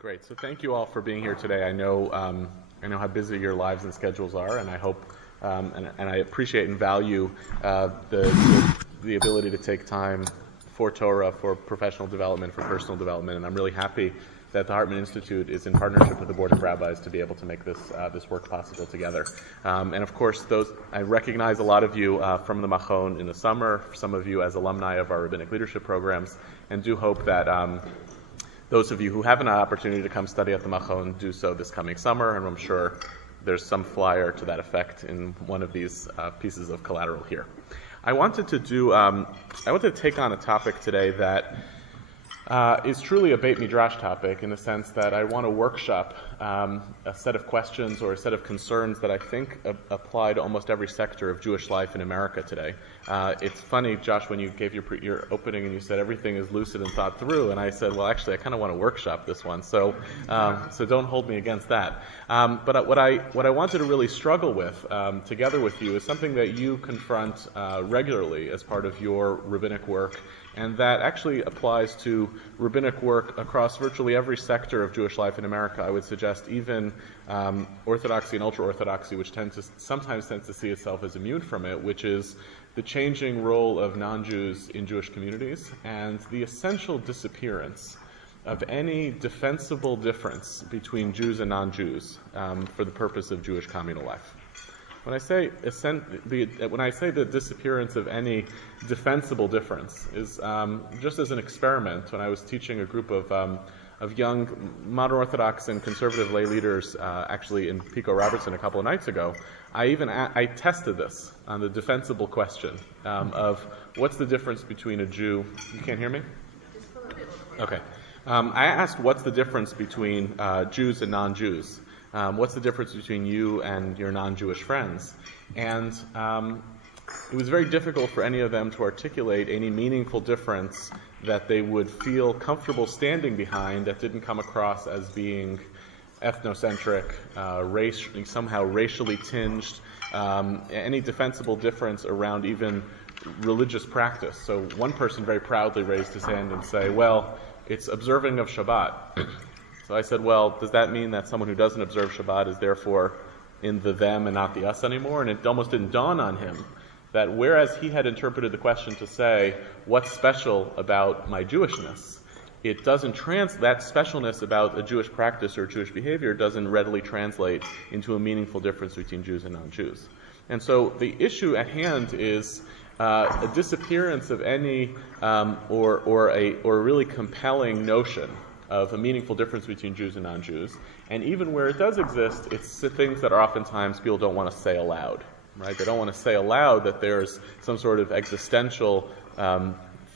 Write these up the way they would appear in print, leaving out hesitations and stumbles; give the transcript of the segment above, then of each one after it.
Great. So thank you all for being here today. I know how busy your lives and schedules are, and I hope and I appreciate and value the ability to take time for Torah, for professional development, for personal development, and I'm really happy that the Hartman Institute is in partnership with the Board of Rabbis to be able to make this work possible together. And of course, I recognize a lot of you from the Machon in the summer, some of you as alumni of our rabbinic leadership programs, and do hope that those of you who have an opportunity to come study at the Machon do so this coming summer, and I'm sure there's some flyer to that effect in one of these pieces of collateral here. I wanted to take on a topic today that is truly a Beit Midrash topic, in the sense that I want to workshop a set of questions or a set of concerns that I think apply to almost every sector of Jewish life in America today. It's funny, Josh, when you gave your opening and you said everything is lucid and thought through, and I said, well, actually, I kind of want to workshop this one, so don't hold me against that. But what I wanted to really struggle with together with you is something that you confront regularly as part of your rabbinic work, and that actually applies to rabbinic work across virtually every sector of Jewish life in America. I would suggest even Orthodoxy and ultra-Orthodoxy, which sometimes tends to see itself as immune from it, which is the changing role of non-Jews in Jewish communities and the essential disappearance of any defensible difference between Jews and non-Jews for the purpose of Jewish communal life. When I say the disappearance of any defensible difference is just as an experiment. When I was teaching a group of young modern Orthodox and conservative lay leaders, actually in Pico Robertson a couple of nights ago, I tested this on the defensible question of what's the difference between a Jew. You can't hear me? Okay. I asked what's the difference between Jews and non-Jews. What's the difference between you and your non-Jewish friends? And it was very difficult for any of them to articulate any meaningful difference that they would feel comfortable standing behind that didn't come across as being ethnocentric, somehow racially tinged, any defensible difference around even religious practice. So one person very proudly raised his hand and say, well, it's observing of Shabbat. So I said, well, does that mean that someone who doesn't observe Shabbat is therefore in the them and not the us anymore? And it almost didn't dawn on him that whereas he had interpreted the question to say, what's special about my Jewishness? It doesn't that specialness about a Jewish practice or Jewish behavior doesn't readily translate into a meaningful difference between Jews and non-Jews. And so the issue at hand is a disappearance of any or a really compelling notion of a meaningful difference between Jews and non-Jews. And even where it does exist, it's things that are oftentimes people don't want to say aloud, right? They don't want to say aloud that there's some sort of existential,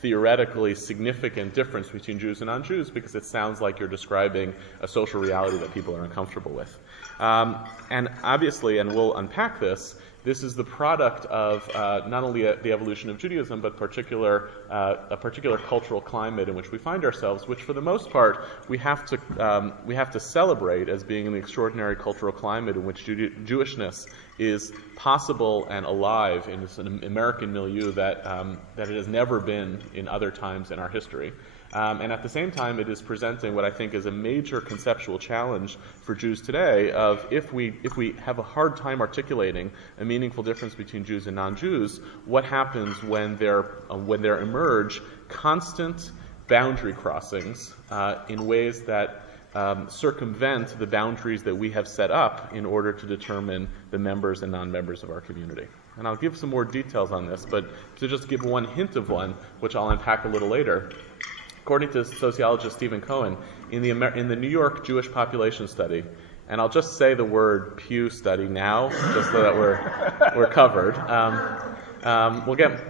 theoretically significant difference between Jews and non-Jews, because it sounds like you're describing a social reality that people are uncomfortable with. And obviously, and we'll unpack this is the product of not only the evolution of Judaism, but a particular cultural climate in which we find ourselves, which for the most part we have to celebrate as being an extraordinary cultural climate in which Jewishness is possible and alive in an American milieu that it has never been in other times in our history. And at the same time, it is presenting what I think is a major conceptual challenge for Jews today of if we have a hard time articulating a meaningful difference between Jews and non-Jews, what happens when there emerge constant boundary crossings in ways that circumvent the boundaries that we have set up in order to determine the members and non-members of our community. And I'll give some more details on this, but to just give one hint of one, which I'll unpack a little later. According to sociologist Stephen Cohen, in the New York Jewish population study, and I'll just say the word Pew study now, just so that we're covered.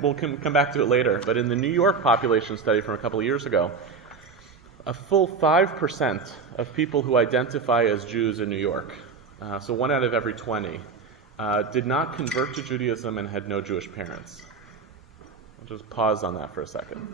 We'll come back to it later. But in the New York population study from a couple of years ago, a full 5% of people who identify as Jews in New York, so 1 out of every 20, did not convert to Judaism and had no Jewish parents. I'll just pause on that for a second.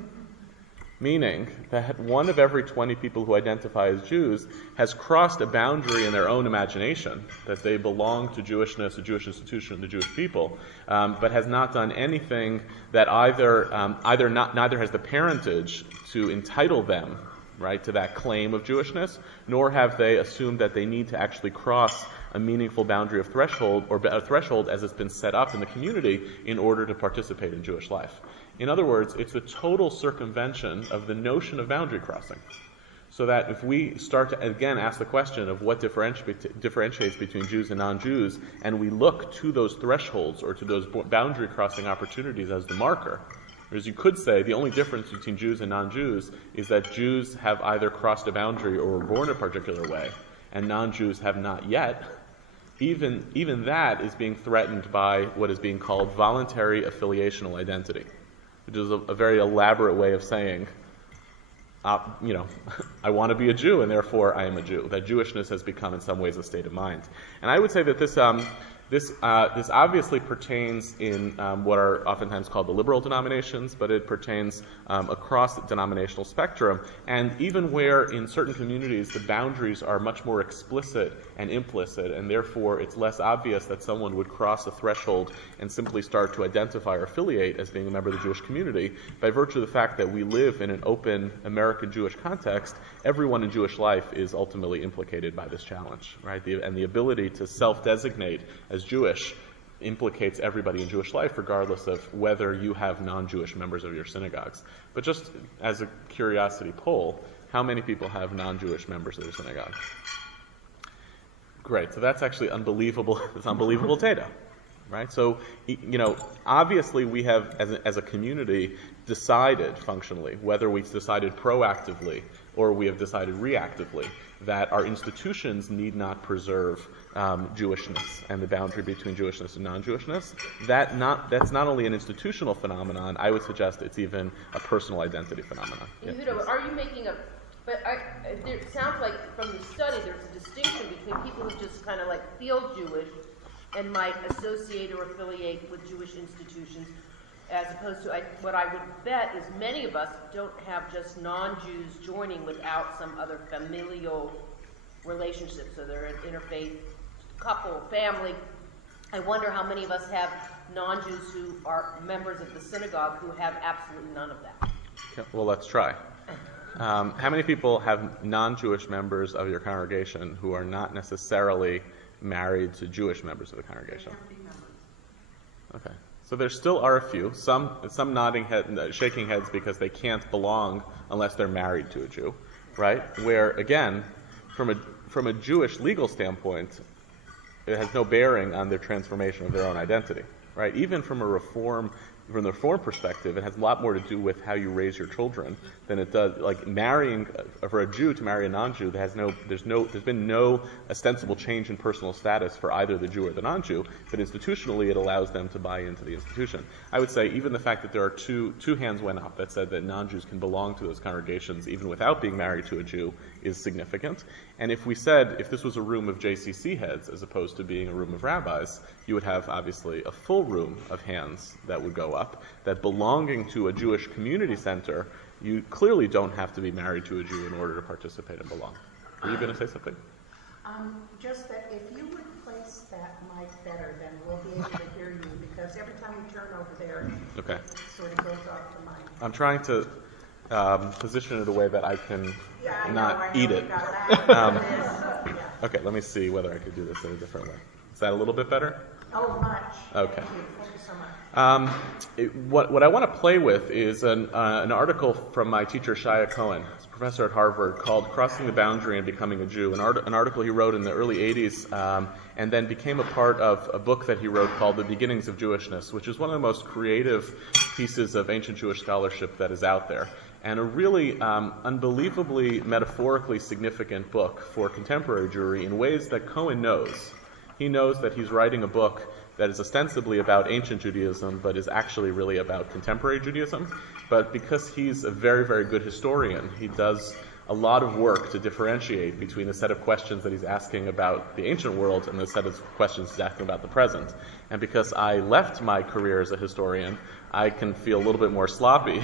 Meaning that 1 of every 20 people who identify as Jews has crossed a boundary in their own imagination, that they belong to Jewishness, a Jewish institution, and the Jewish people, but has not done anything that neither has the parentage to entitle them right, to that claim of Jewishness, nor have they assumed that they need to actually cross a meaningful boundary of threshold, or a threshold as it's been set up in the community in order to participate in Jewish life. In other words, it's a total circumvention of the notion of boundary crossing. So that if we start to, again, ask the question of what differentiates between Jews and non-Jews, and we look to those thresholds or to those boundary crossing opportunities as the marker, whereas you could say the only difference between Jews and non-Jews is that Jews have either crossed a boundary or were born a particular way, and non-Jews have not yet, even that is being threatened by what is being called voluntary affiliational identity, which is a very elaborate way of saying, I want to be a Jew, and therefore I am a Jew. That Jewishness has become, in some ways, a state of mind. And I would say that this obviously pertains in what are oftentimes called the liberal denominations, but it pertains across the denominational spectrum. And even where in certain communities the boundaries are much more explicit and implicit, and therefore it's less obvious that someone would cross a threshold and simply start to identify or affiliate as being a member of the Jewish community, by virtue of the fact that we live in an open American Jewish context, everyone in Jewish life is ultimately implicated by this challenge, right? And the ability to self-designate as Jewish implicates everybody in Jewish life, regardless of whether you have non-Jewish members of your synagogues. But just as a curiosity poll, how many people have non-Jewish members of their synagogue? Great. So that's actually unbelievable. It's unbelievable data, right? So, obviously we have, as a community, decided functionally, whether we've decided proactively or we have decided reactively, that our institutions need not preserve Jewishness and the boundary between Jewishness and non-Jewishness. That's not only an institutional phenomenon, I would suggest it's even a personal identity phenomenon. Yehuda, are you making it sounds like from the study there's a distinction between people who just kind of like feel Jewish and might associate or affiliate with Jewish institutions, as opposed to what I would bet is many of us don't have just non-Jews joining without some other familial relationship. So they're an interfaith couple, family. I wonder how many of us have non-Jews who are members of the synagogue who have absolutely none of that. Okay, well, let's try. How many people have non-Jewish members of your congregation who are not necessarily married to Jewish members of the congregation? Okay. So there still are a few, some nodding head, shaking heads because they can't belong unless they're married to a Jew, right? Where, again, from a Jewish legal standpoint, it has no bearing on their transformation of their own identity, right? Even from the reform perspective, it has a lot more to do with how you raise your children than it does, like marrying, for a Jew to marry a non-Jew, there's been no ostensible change in personal status for either the Jew or the non-Jew, but institutionally it allows them to buy into the institution. I would say even the fact that there are two hands went up that said that non-Jews can belong to those congregations even without being married to a Jew is significant. And if this was a room of JCC heads as opposed to being a room of rabbis, you would have obviously a full room of hands that would go up, that belonging to a Jewish community center, you clearly don't have to be married to a Jew in order to participate and belong. Are you going to say something? Just that if you would place that mic better, then we'll be able to hear you, because every time you turn over there, okay, it sort of goes off the mic. I'm trying to position it in a way that I can not eat it. Okay, let me see whether I could do this in a different way. Is that a little bit better? Oh, much. Okay. Thank you so much. What I want to play with is an article from my teacher Shia Cohen, who's a professor at Harvard, called "Crossing the Boundary and Becoming a Jew." An article he wrote in the early '80s, and then became a part of a book that he wrote called "The Beginnings of Jewishness," which is one of the most creative pieces of ancient Jewish scholarship that is out there, and a really unbelievably metaphorically significant book for contemporary Jewry in ways that Cohen knows. He knows that he's writing a book that is ostensibly about ancient Judaism, but is actually really about contemporary Judaism. But because he's a very, very good historian, he does a lot of work to differentiate between the set of questions that he's asking about the ancient world and the set of questions he's asking about the present. And because I left my career as a historian I can feel a little bit more sloppy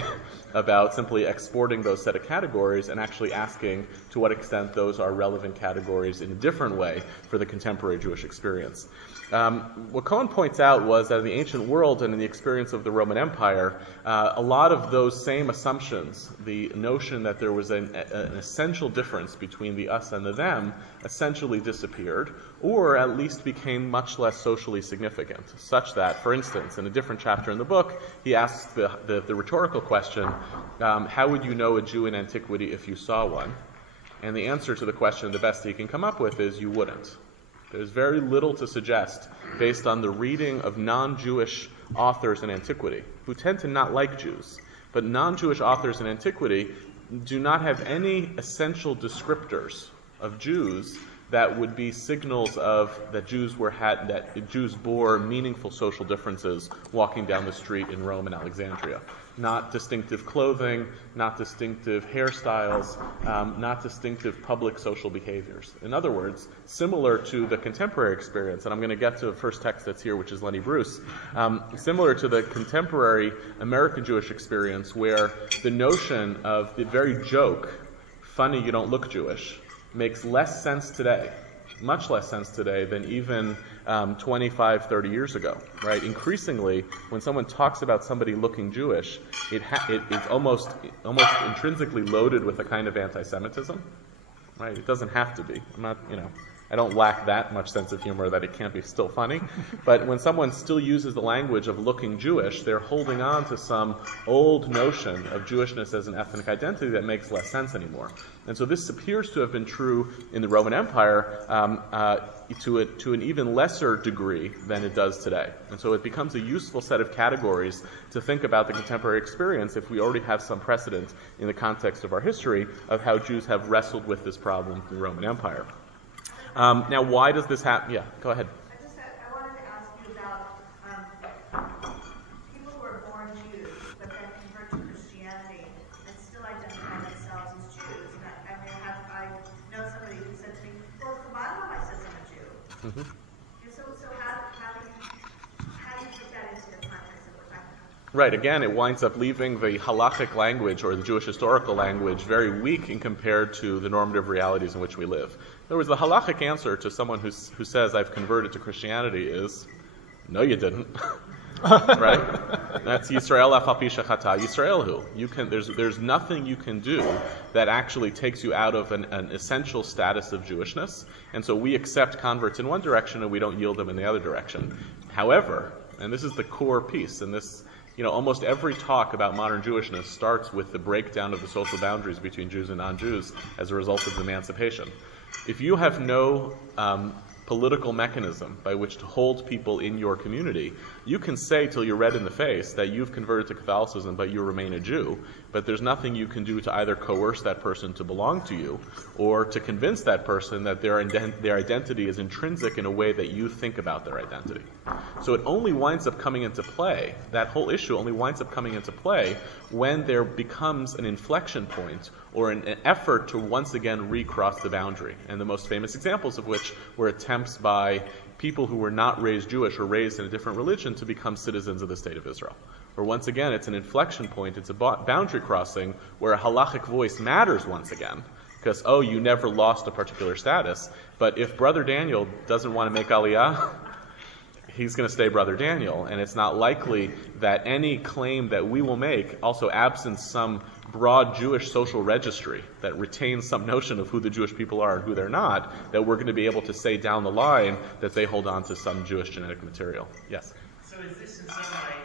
about simply exporting those set of categories and actually asking to what extent those are relevant categories in a different way for the contemporary Jewish experience. What Cohen points out was that in the ancient world and in the experience of the Roman Empire, a lot of those same assumptions, the notion that there was an essential difference between the us and the them, essentially disappeared, or at least became much less socially significant, such that, for instance, in a different chapter in the book, he asks the rhetorical question, how would you know a Jew in antiquity if you saw one? And the answer to the question, the best he can come up with, is you wouldn't. There's very little to suggest, based on the reading of non-Jewish authors in antiquity, who tend to not like Jews, but non-Jewish authors in antiquity do not have any essential descriptors of Jews that would be signals of that Jews bore meaningful social differences walking down the street in Rome and Alexandria. Not distinctive clothing, not distinctive hairstyles, not distinctive public social behaviors. In other words, similar to the contemporary experience, and I'm going to get to the first text that's here, which is Lenny Bruce, similar to the contemporary American Jewish experience, where the notion of the very joke, funny you don't look Jewish, makes less sense today, much less sense today than even 25, 30 years ago, right? Increasingly, when someone talks about somebody looking Jewish, it's almost intrinsically loaded with a kind of anti-Semitism, right? It doesn't have to be. I don't lack that much sense of humor that it can't be still funny. But when someone still uses the language of looking Jewish, they're holding on to some old notion of Jewishness as an ethnic identity that makes less sense anymore. And so this appears to have been true in the Roman Empire to an even lesser degree than it does today. And so it becomes a useful set of categories to think about the contemporary experience if we already have some precedent in the context of our history of how Jews have wrestled with this problem in the Roman Empire. Now, why does this happen? Yeah, go ahead. I wanted to ask you about people who are born Jews but then convert to Christianity and still identify themselves as Jews. And I know somebody who said to me, well, Kabbalah says I'm a Jew. Mm-hmm. So how do you put that into the context of what we're talking about? Right. Again, it winds up leaving the halachic language or the Jewish historical language very weak in compared to the normative realities in which we live. In other words, the halachic answer to someone who says, I've converted to Christianity is, no, you didn't. Right? That's Yisrael af al pi shechata Yisraelhu. There's nothing you can do that actually takes you out of an essential status of Jewishness. And so we accept converts in one direction and we don't yield them in the other direction. However, and this is the core piece, and this, almost every talk about modern Jewishness starts with the breakdown of the social boundaries between Jews and non-Jews as a result of emancipation. If you have no political mechanism by which to hold people in your community, you can say till you're red in the face that you've converted to Catholicism but you remain a Jew, but there's nothing you can do to either coerce that person to belong to you or to convince that person that their identity is intrinsic in a way that you think about their identity. So it only winds up coming into play, that whole issue only winds up coming into play when there becomes an inflection point or an effort to once again recross the boundary. And the most famous examples of which were attempts by people who were not raised Jewish or raised in a different religion to become citizens of the State of Israel. Where once again it's an inflection point, it's a boundary crossing where a halachic voice matters once again. Because, you never lost a particular status. But if Brother Daniel doesn't want to make Aliyah, he's going to stay Brother Daniel. And it's not likely that any claim that we will make, also absent some broad Jewish social registry that retains some notion of who the Jewish people are and who they're not, that we're going to be able to say down the line that they hold on to some Jewish genetic material. Yes? So is this in some way,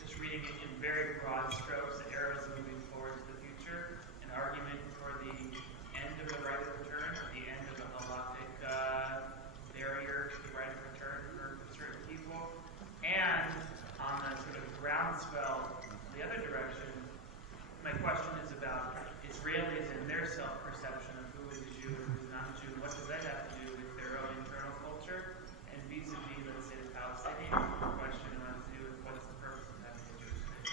just reading it in very broad strokes, the arrows moving forward to the future, an argument for the end of the right of return, or the end of the halachic barrier to the right of return for certain people? And on the sort of groundswell, the other direction, my question is about Israelis and their self-perception of who is a Jew and who is not a Jew. What does that have to do with their own internal culture? And vis-a-vis, let's say, the Palestinian question has to do with what's the purpose of having a Jewish state?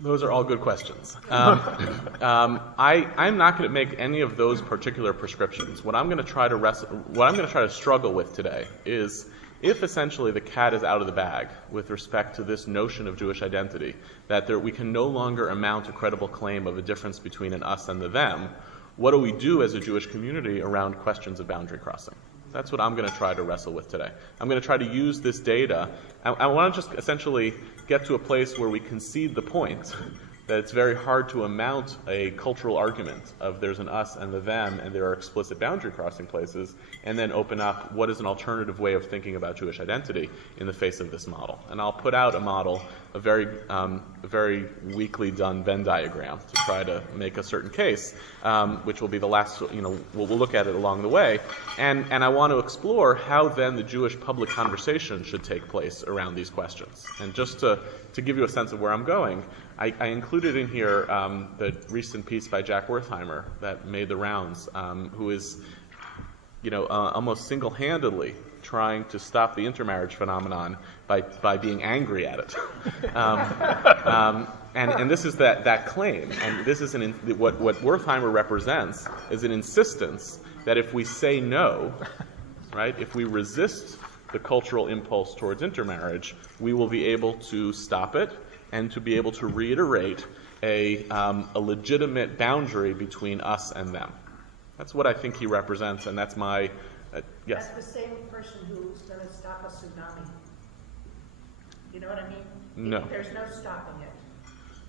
Those are all good questions. I'm not going to make any of those particular prescriptions. What I'm going to try to struggle with today is if essentially the cat is out of the bag with respect to this notion of Jewish identity, that we can no longer mount a credible claim of a difference between an us and the them, what do we do as a Jewish community around questions of boundary crossing? That's what I'm going to try to wrestle with today. I'm going to try to use this data. I want to just essentially get to a place where we concede the point that it's very hard to mount a cultural argument of there's an us and the them and there are explicit boundary crossing places, and then open up what is an alternative way of thinking about Jewish identity in the face of this model. And I'll put out a model, a very weakly done Venn diagram to try to make a certain case, which will be the last, we'll look at it along the way. And I want to explore how then the Jewish public conversation should take place around these questions. And just to give you a sense of where I'm going, I included in here the recent piece by Jack Wertheimer that made the rounds, who is, almost single-handedly trying to stop the intermarriage phenomenon by being angry at it. And this is that claim, and this is what Wertheimer represents is an insistence that if we say no, right, if we resist the cultural impulse towards intermarriage, we will be able to stop it and to be able to reiterate a legitimate boundary between us and them. That's what I think he represents, and that's my, yes? That's the same person who's going to stop a tsunami. You know what I mean? No. There's no stopping it.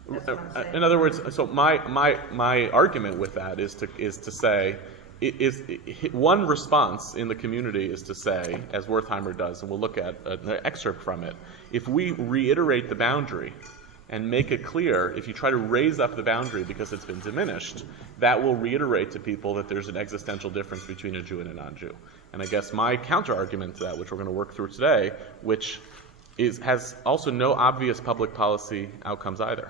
That's what I'm saying. In other words, so my argument with that is to say, one response in the community is to say, as Wertheimer does, and we'll look at an excerpt from it, if we reiterate the boundary and make it clear, if you try to raise up the boundary because it's been diminished, that will reiterate to people that there's an existential difference between a Jew and a non-Jew. And I guess my counter-argument to that, which we're going to work through today, which has also no obvious public policy outcomes either,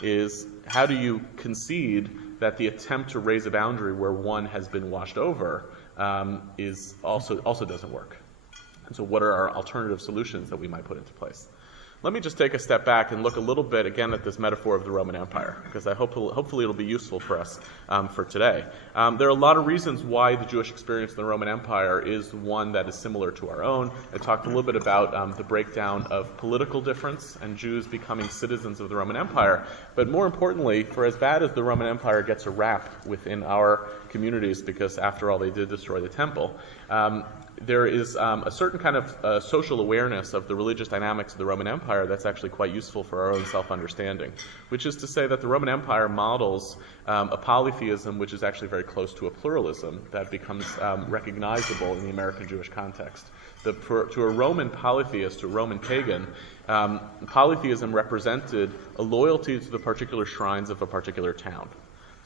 is how do you concede that the attempt to raise a boundary where one has been washed over is also doesn't work. And so what are our alternative solutions that we might put into place? Let me just take a step back and look a little bit again at this metaphor of the Roman Empire, because hopefully it'll be useful for us for today. There are a lot of reasons why the Jewish experience in the Roman Empire is one that is similar to our own. I talked a little bit about the breakdown of political difference and Jews becoming citizens of the Roman Empire. But more importantly, for as bad as the Roman Empire gets a rap within our communities, because after all they did destroy the temple, there is a certain kind of social awareness of the religious dynamics of the Roman Empire that's actually quite useful for our own self-understanding, which is to say that the Roman Empire models a polytheism which is actually very close to a pluralism that becomes recognizable in the American Jewish context. To a Roman polytheist, to a Roman pagan, polytheism represented a loyalty to the particular shrines of a particular town.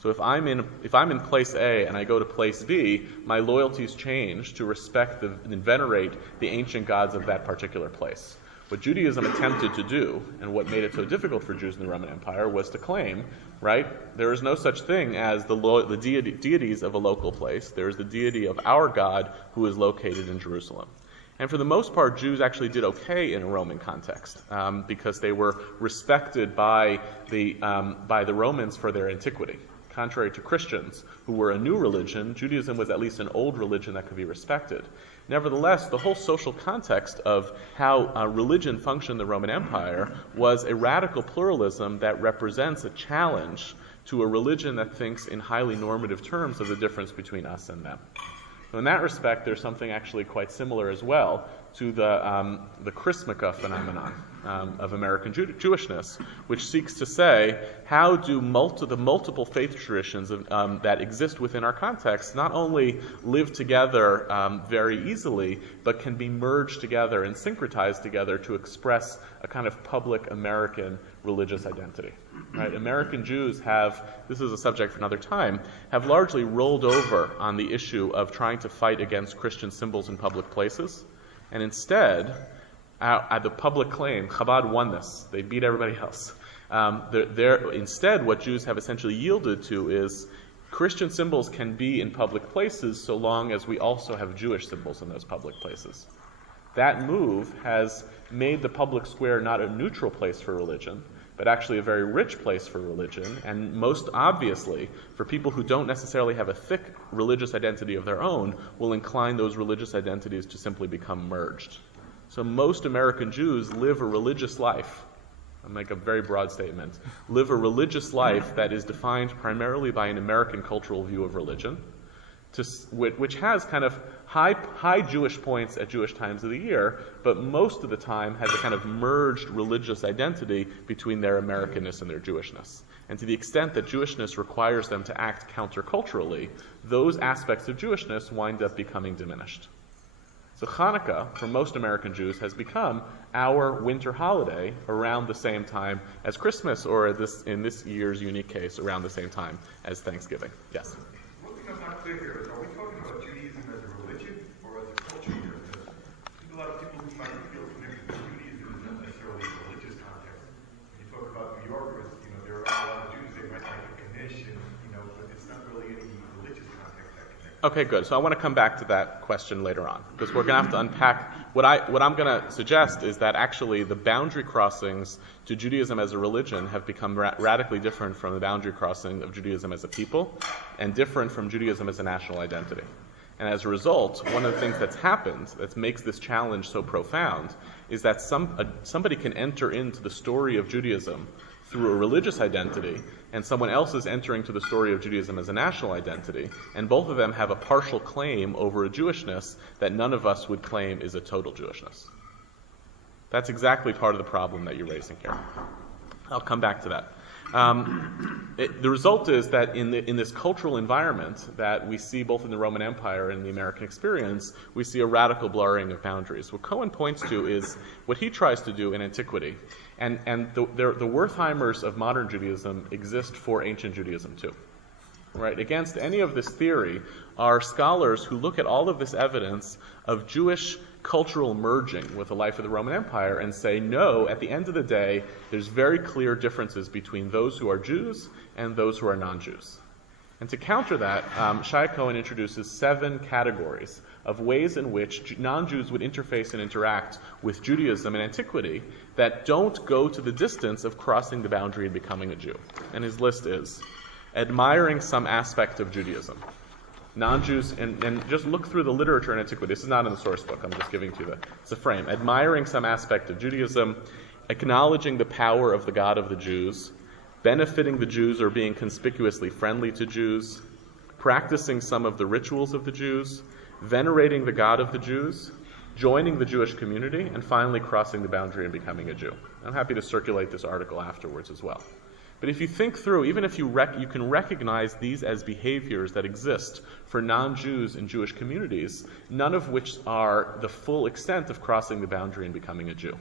So if I'm in place A and I go to place B, my loyalties change to respect and venerate the ancient gods of that particular place. What Judaism attempted to do, and what made it so difficult for Jews in the Roman Empire, was to claim, right, there is no such thing as the deities of a local place. There is the deity of our God who is located in Jerusalem. And for the most part, Jews actually did okay in a Roman context because they were respected by the Romans for their antiquity. Contrary to Christians, who were a new religion, Judaism was at least an old religion that could be respected. Nevertheless, the whole social context of how religion functioned in the Roman Empire was a radical pluralism that represents a challenge to a religion that thinks in highly normative terms of the difference between us and them. So in that respect, there's something actually quite similar as well to the Chrismica phenomenon of American Jewishness, which seeks to say, how do the multiple faith traditions that exist within our context not only live together very easily, but can be merged together and syncretized together to express a kind of public American religious identity. Right? American Jews have, this is a subject for another time, have largely rolled over on the issue of trying to fight against Christian symbols in public places, and instead, at the public claim, Chabad won this. They beat everybody else. Instead, what Jews have essentially yielded to is Christian symbols can be in public places so long as we also have Jewish symbols in those public places. That move has made the public square not a neutral place for religion, but actually a very rich place for religion, and most obviously, for people who don't necessarily have a thick religious identity of their own, will incline those religious identities to simply become merged. So most American Jews live a religious life. I'll make a very broad statement. Live a religious life that is defined primarily by an American cultural view of religion, which has kind of high Jewish points at Jewish times of the year, but most of the time has a kind of merged religious identity between their Americanness and their Jewishness. And to the extent that Jewishness requires them to act counterculturally, those aspects of Jewishness wind up becoming diminished. So Hanukkah, for most American Jews, has become our winter holiday around the same time as Christmas, or in this year's unique case, around the same time as Thanksgiving. Yes? One thing I'm not clear here is, are we talking about Judaism as a religion or as a culture here? Because I think a lot of people who might feel connected to Judaism is not necessarily a religious context. When you talk about New Yorkers, there are a lot of Jews, they might like a connection, but it's not really any religious context that connects. Okay, good. So I want to come back to that question later on, because we're going to have to unpack. What I'm going to suggest is that actually the boundary crossings to Judaism as a religion have become radically different from the boundary crossing of Judaism as a people, and different from Judaism as a national identity. And as a result, one of the things that's happened that makes this challenge so profound is that somebody can enter into the story of Judaism through a religious identity, and someone else is entering to the story of Judaism as a national identity, and both of them have a partial claim over a Jewishness that none of us would claim is a total Jewishness. That's exactly part of the problem that you're raising here. I'll come back to that. The result is that in this cultural environment that we see both in the Roman Empire and the American experience, we see a radical blurring of boundaries. What Cohen points to is what he tries to do in antiquity. And the Wertheimers of modern Judaism exist for ancient Judaism too. Right? Against any of this theory are scholars who look at all of this evidence of Jewish cultural merging with the life of the Roman Empire and say, no, at the end of the day, there's very clear differences between those who are Jews and those who are non-Jews. And to counter that, Shai Cohen introduces 7 categories of ways in which non-Jews would interface and interact with Judaism in antiquity that don't go to the distance of crossing the boundary and becoming a Jew. And his list is admiring some aspect of Judaism. Non-Jews, and just look through the literature in antiquity. This is not in the source book. I'm just giving to you it's a frame. Admiring some aspect of Judaism, acknowledging the power of the God of the Jews, benefiting the Jews or being conspicuously friendly to Jews, practicing some of the rituals of the Jews, venerating the God of the Jews, joining the Jewish community, and finally crossing the boundary and becoming a Jew. I'm happy to circulate this article afterwards as well. But if you think through, even if you can recognize these as behaviors that exist for non-Jews in Jewish communities, none of which are the full extent of crossing the boundary and becoming a Jew.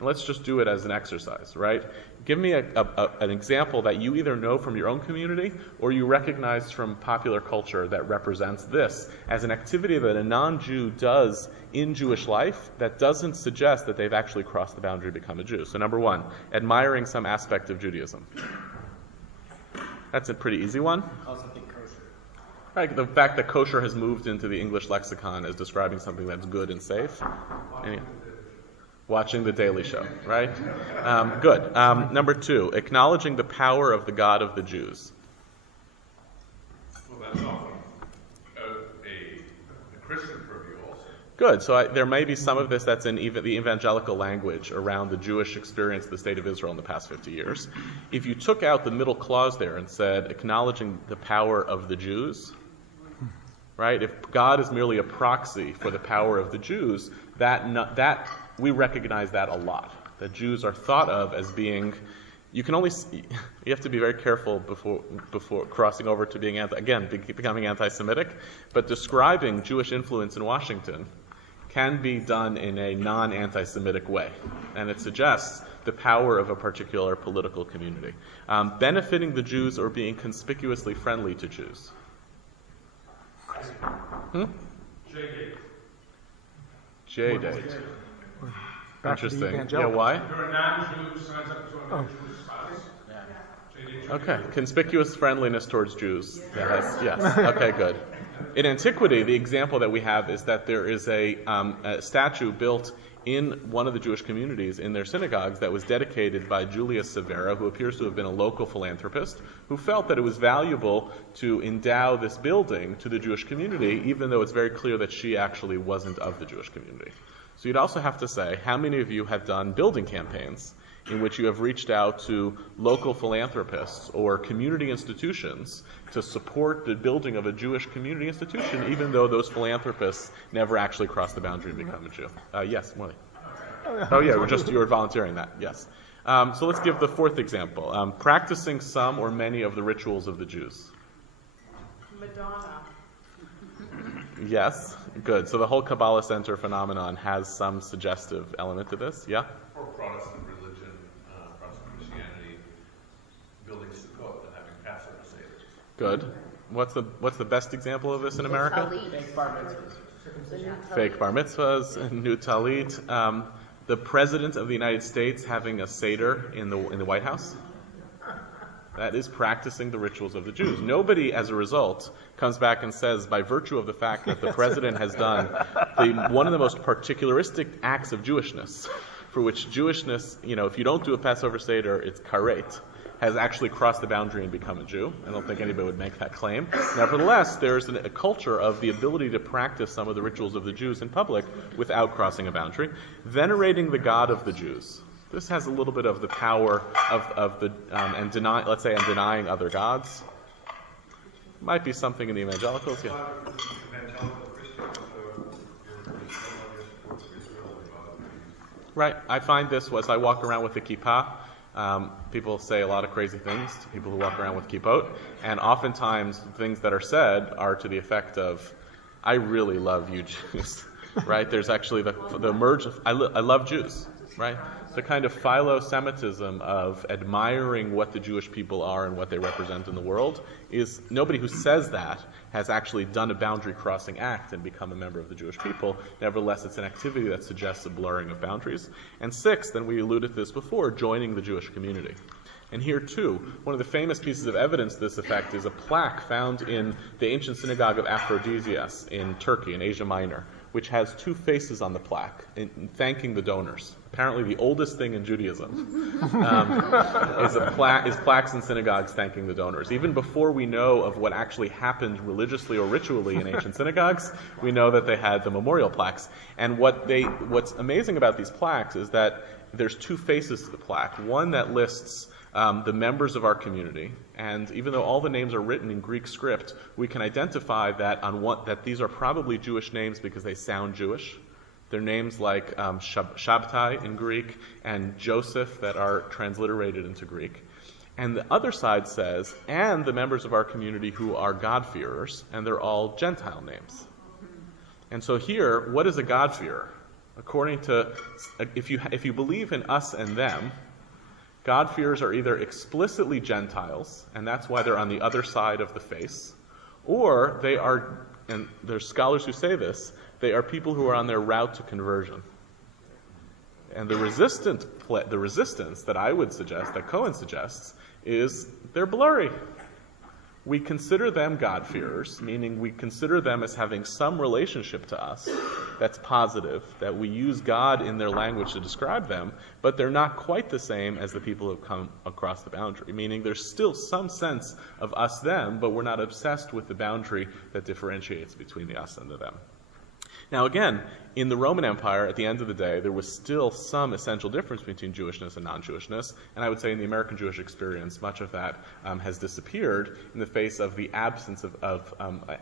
And let's just do it as an exercise, right? Give me an example that you either know from your own community or you recognize from popular culture that represents this as an activity that a non-Jew does in Jewish life that doesn't suggest that they've actually crossed the boundary to become a Jew. So number 1, admiring some aspect of Judaism. That's a pretty easy one. Right, the fact that kosher has moved into the English lexicon as describing something that's good and safe. Watching The Daily Show, right? Good. Number 2, acknowledging the power of the God of the Jews. Well, that's often a Christian purview also. Good. So there may be some of this that's in even the evangelical language around the Jewish experience of the state of Israel in the past 50 years. If you took out the middle clause there and said, acknowledging the power of the Jews, right? If God is merely a proxy for the power of the Jews, that we recognize that a lot. That Jews are thought of as being, you have to be very careful before crossing over to being becoming anti-Semitic, but describing Jewish influence in Washington can be done in a non-anti-Semitic way. And it suggests the power of a particular political community. Benefiting the Jews or being conspicuously friendly to Jews. J-date. Interesting. Yeah, why? There are non-Jews signs up to a Jewish spouse. Okay, conspicuous friendliness towards Jews. Yes. Okay, good. In antiquity, the example that we have is that there is a statue built in one of the Jewish communities in their synagogues that was dedicated by Julius Severa, who appears to have been a local philanthropist, who felt that it was valuable to endow this building to the Jewish community, even though it's very clear that she actually wasn't of the Jewish community. So you'd also have to say, how many of you have done building campaigns in which you have reached out to local philanthropists or community institutions to support the building of a Jewish community institution, even though those philanthropists never actually crossed the boundary and become a Jew? Yes, Molly. Oh yeah, you were volunteering that, yes. So let's give the fourth example. Practicing some or many of the rituals of the Jews. Madonna. Yes, good. So the whole Kabbalah Center phenomenon has some suggestive element to this, yeah? For Protestant religion, Protestant Christianity, building Sukkot and having Passover Seder. Good. What's the best example of this in America? Fake bar mitzvahs. Fake bar mitzvahs, new talit. The President of the United States having a Seder in the White House. That is practicing the rituals of the Jews. Nobody, as a result, comes back and says, by virtue of the fact that the President has done one of the most particularistic acts of Jewishness, for which Jewishness, if you don't do a Passover Seder, it's karet, has actually crossed the boundary and become a Jew. I don't think anybody would make that claim. Nevertheless, there's a culture of the ability to practice some of the rituals of the Jews in public without crossing a boundary. Venerating the God of the Jews. This has a little bit of the power of the and denying other gods. Might be something in the evangelicals, yeah. Right. I find this as I walk around with the kippah. People say a lot of crazy things to people who walk around with kippot, and oftentimes things that are said are to the effect of, "I really love you Jews." Right? There's actually the merge of I love Jews. Right? The kind of philo-Semitism of admiring what the Jewish people are and what they represent in the world is nobody who says that has actually done a boundary-crossing act and become a member of the Jewish people. Nevertheless, it's an activity that suggests a blurring of boundaries. And sixth, and we alluded to this before, joining the Jewish community. And here, too, one of the famous pieces of evidence to this effect is a plaque found in the ancient synagogue of Aphrodisias in Turkey, in Asia Minor, which has two faces on the plaque, thanking the donors. Apparently the oldest thing in Judaism is plaques in synagogues thanking the donors. Even before we know of what actually happened religiously or ritually in ancient synagogues, we know that they had the memorial plaques. And what's amazing about these plaques is that there's two faces to the plaque. One that lists the members of our community, and even though all the names are written in Greek script, we can identify that these are probably Jewish names because they sound Jewish. They're names like Shabtai in Greek and Joseph that are transliterated into Greek. And the other side says, and the members of our community who are God-fearers, and they're all Gentile names. And so here, what is a God-fearer? According to, if you believe in us and them, God-fearers are either explicitly Gentiles, and that's why they're on the other side of the face, or they are, and there's scholars who say this, they are people who are on their route to conversion. And the resistance that I would suggest, that Cohen suggests, is they're blurry. We consider them God-fearers, meaning we consider them as having some relationship to us that's positive, that we use God in their language to describe them, but they're not quite the same as the people who have come across the boundary, meaning there's still some sense of us-them, but we're not obsessed with the boundary that differentiates between the us and the them. Now again, in the Roman Empire, at the end of the day, there was still some essential difference between Jewishness and non-Jewishness, and I would say in the American Jewish experience, much of that has disappeared in the face of the absence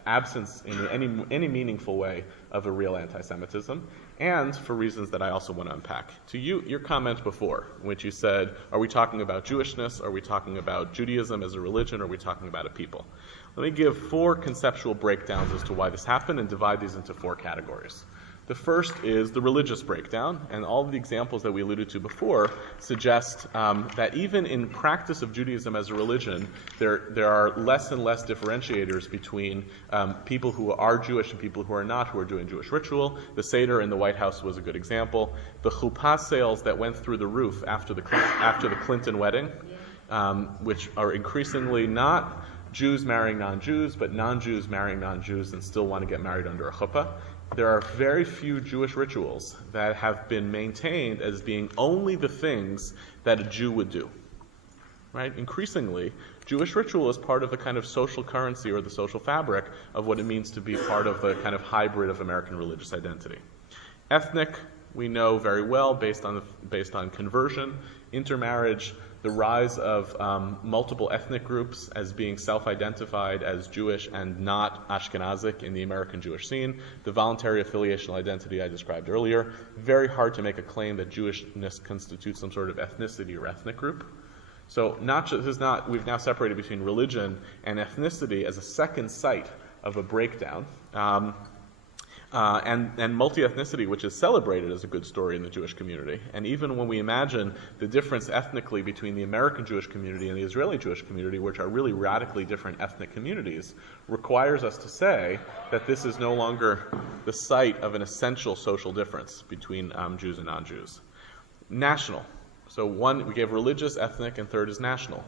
absence in any meaningful way of a real anti-Semitism, and for reasons that I also want to unpack. To you, your comment before, in which you said, are we talking about Jewishness, are we talking about Judaism as a religion, or are we talking about a people? Let me give 4 conceptual breakdowns as to why this happened and divide these into 4 categories. The first is the religious breakdown, and all of the examples that we alluded to before suggest that even in practice of Judaism as a religion, there are less and less differentiators between people who are Jewish and people who are not, who are doing Jewish ritual. The Seder in the White House was a good example. The chuppah sales that went through the roof after the Clinton wedding, which are increasingly not Jews marrying non-Jews, but non-Jews marrying non-Jews and still want to get married under a chuppah. There are very few Jewish rituals that have been maintained as being only the things that a Jew would do. Right? Increasingly, Jewish ritual is part of the kind of social currency or the social fabric of what it means to be part of the kind of hybrid of American religious identity. Ethnic, we know very well, based on conversion, intermarriage, the rise of multiple ethnic groups as being self-identified as Jewish and not Ashkenazic in the American Jewish scene, the voluntary affiliational identity I described earlier. Very hard to make a claim that Jewishness constitutes some sort of ethnicity or ethnic group. So we've now separated between religion and ethnicity as a second site of a breakdown. And multi-ethnicity, which is celebrated as a good story in the Jewish community. And even when we imagine the difference ethnically between the American Jewish community and the Israeli Jewish community, which are really radically different ethnic communities, requires us to say that this is no longer the site of an essential social difference between Jews and non-Jews. National. So we gave religious, ethnic, and third is national.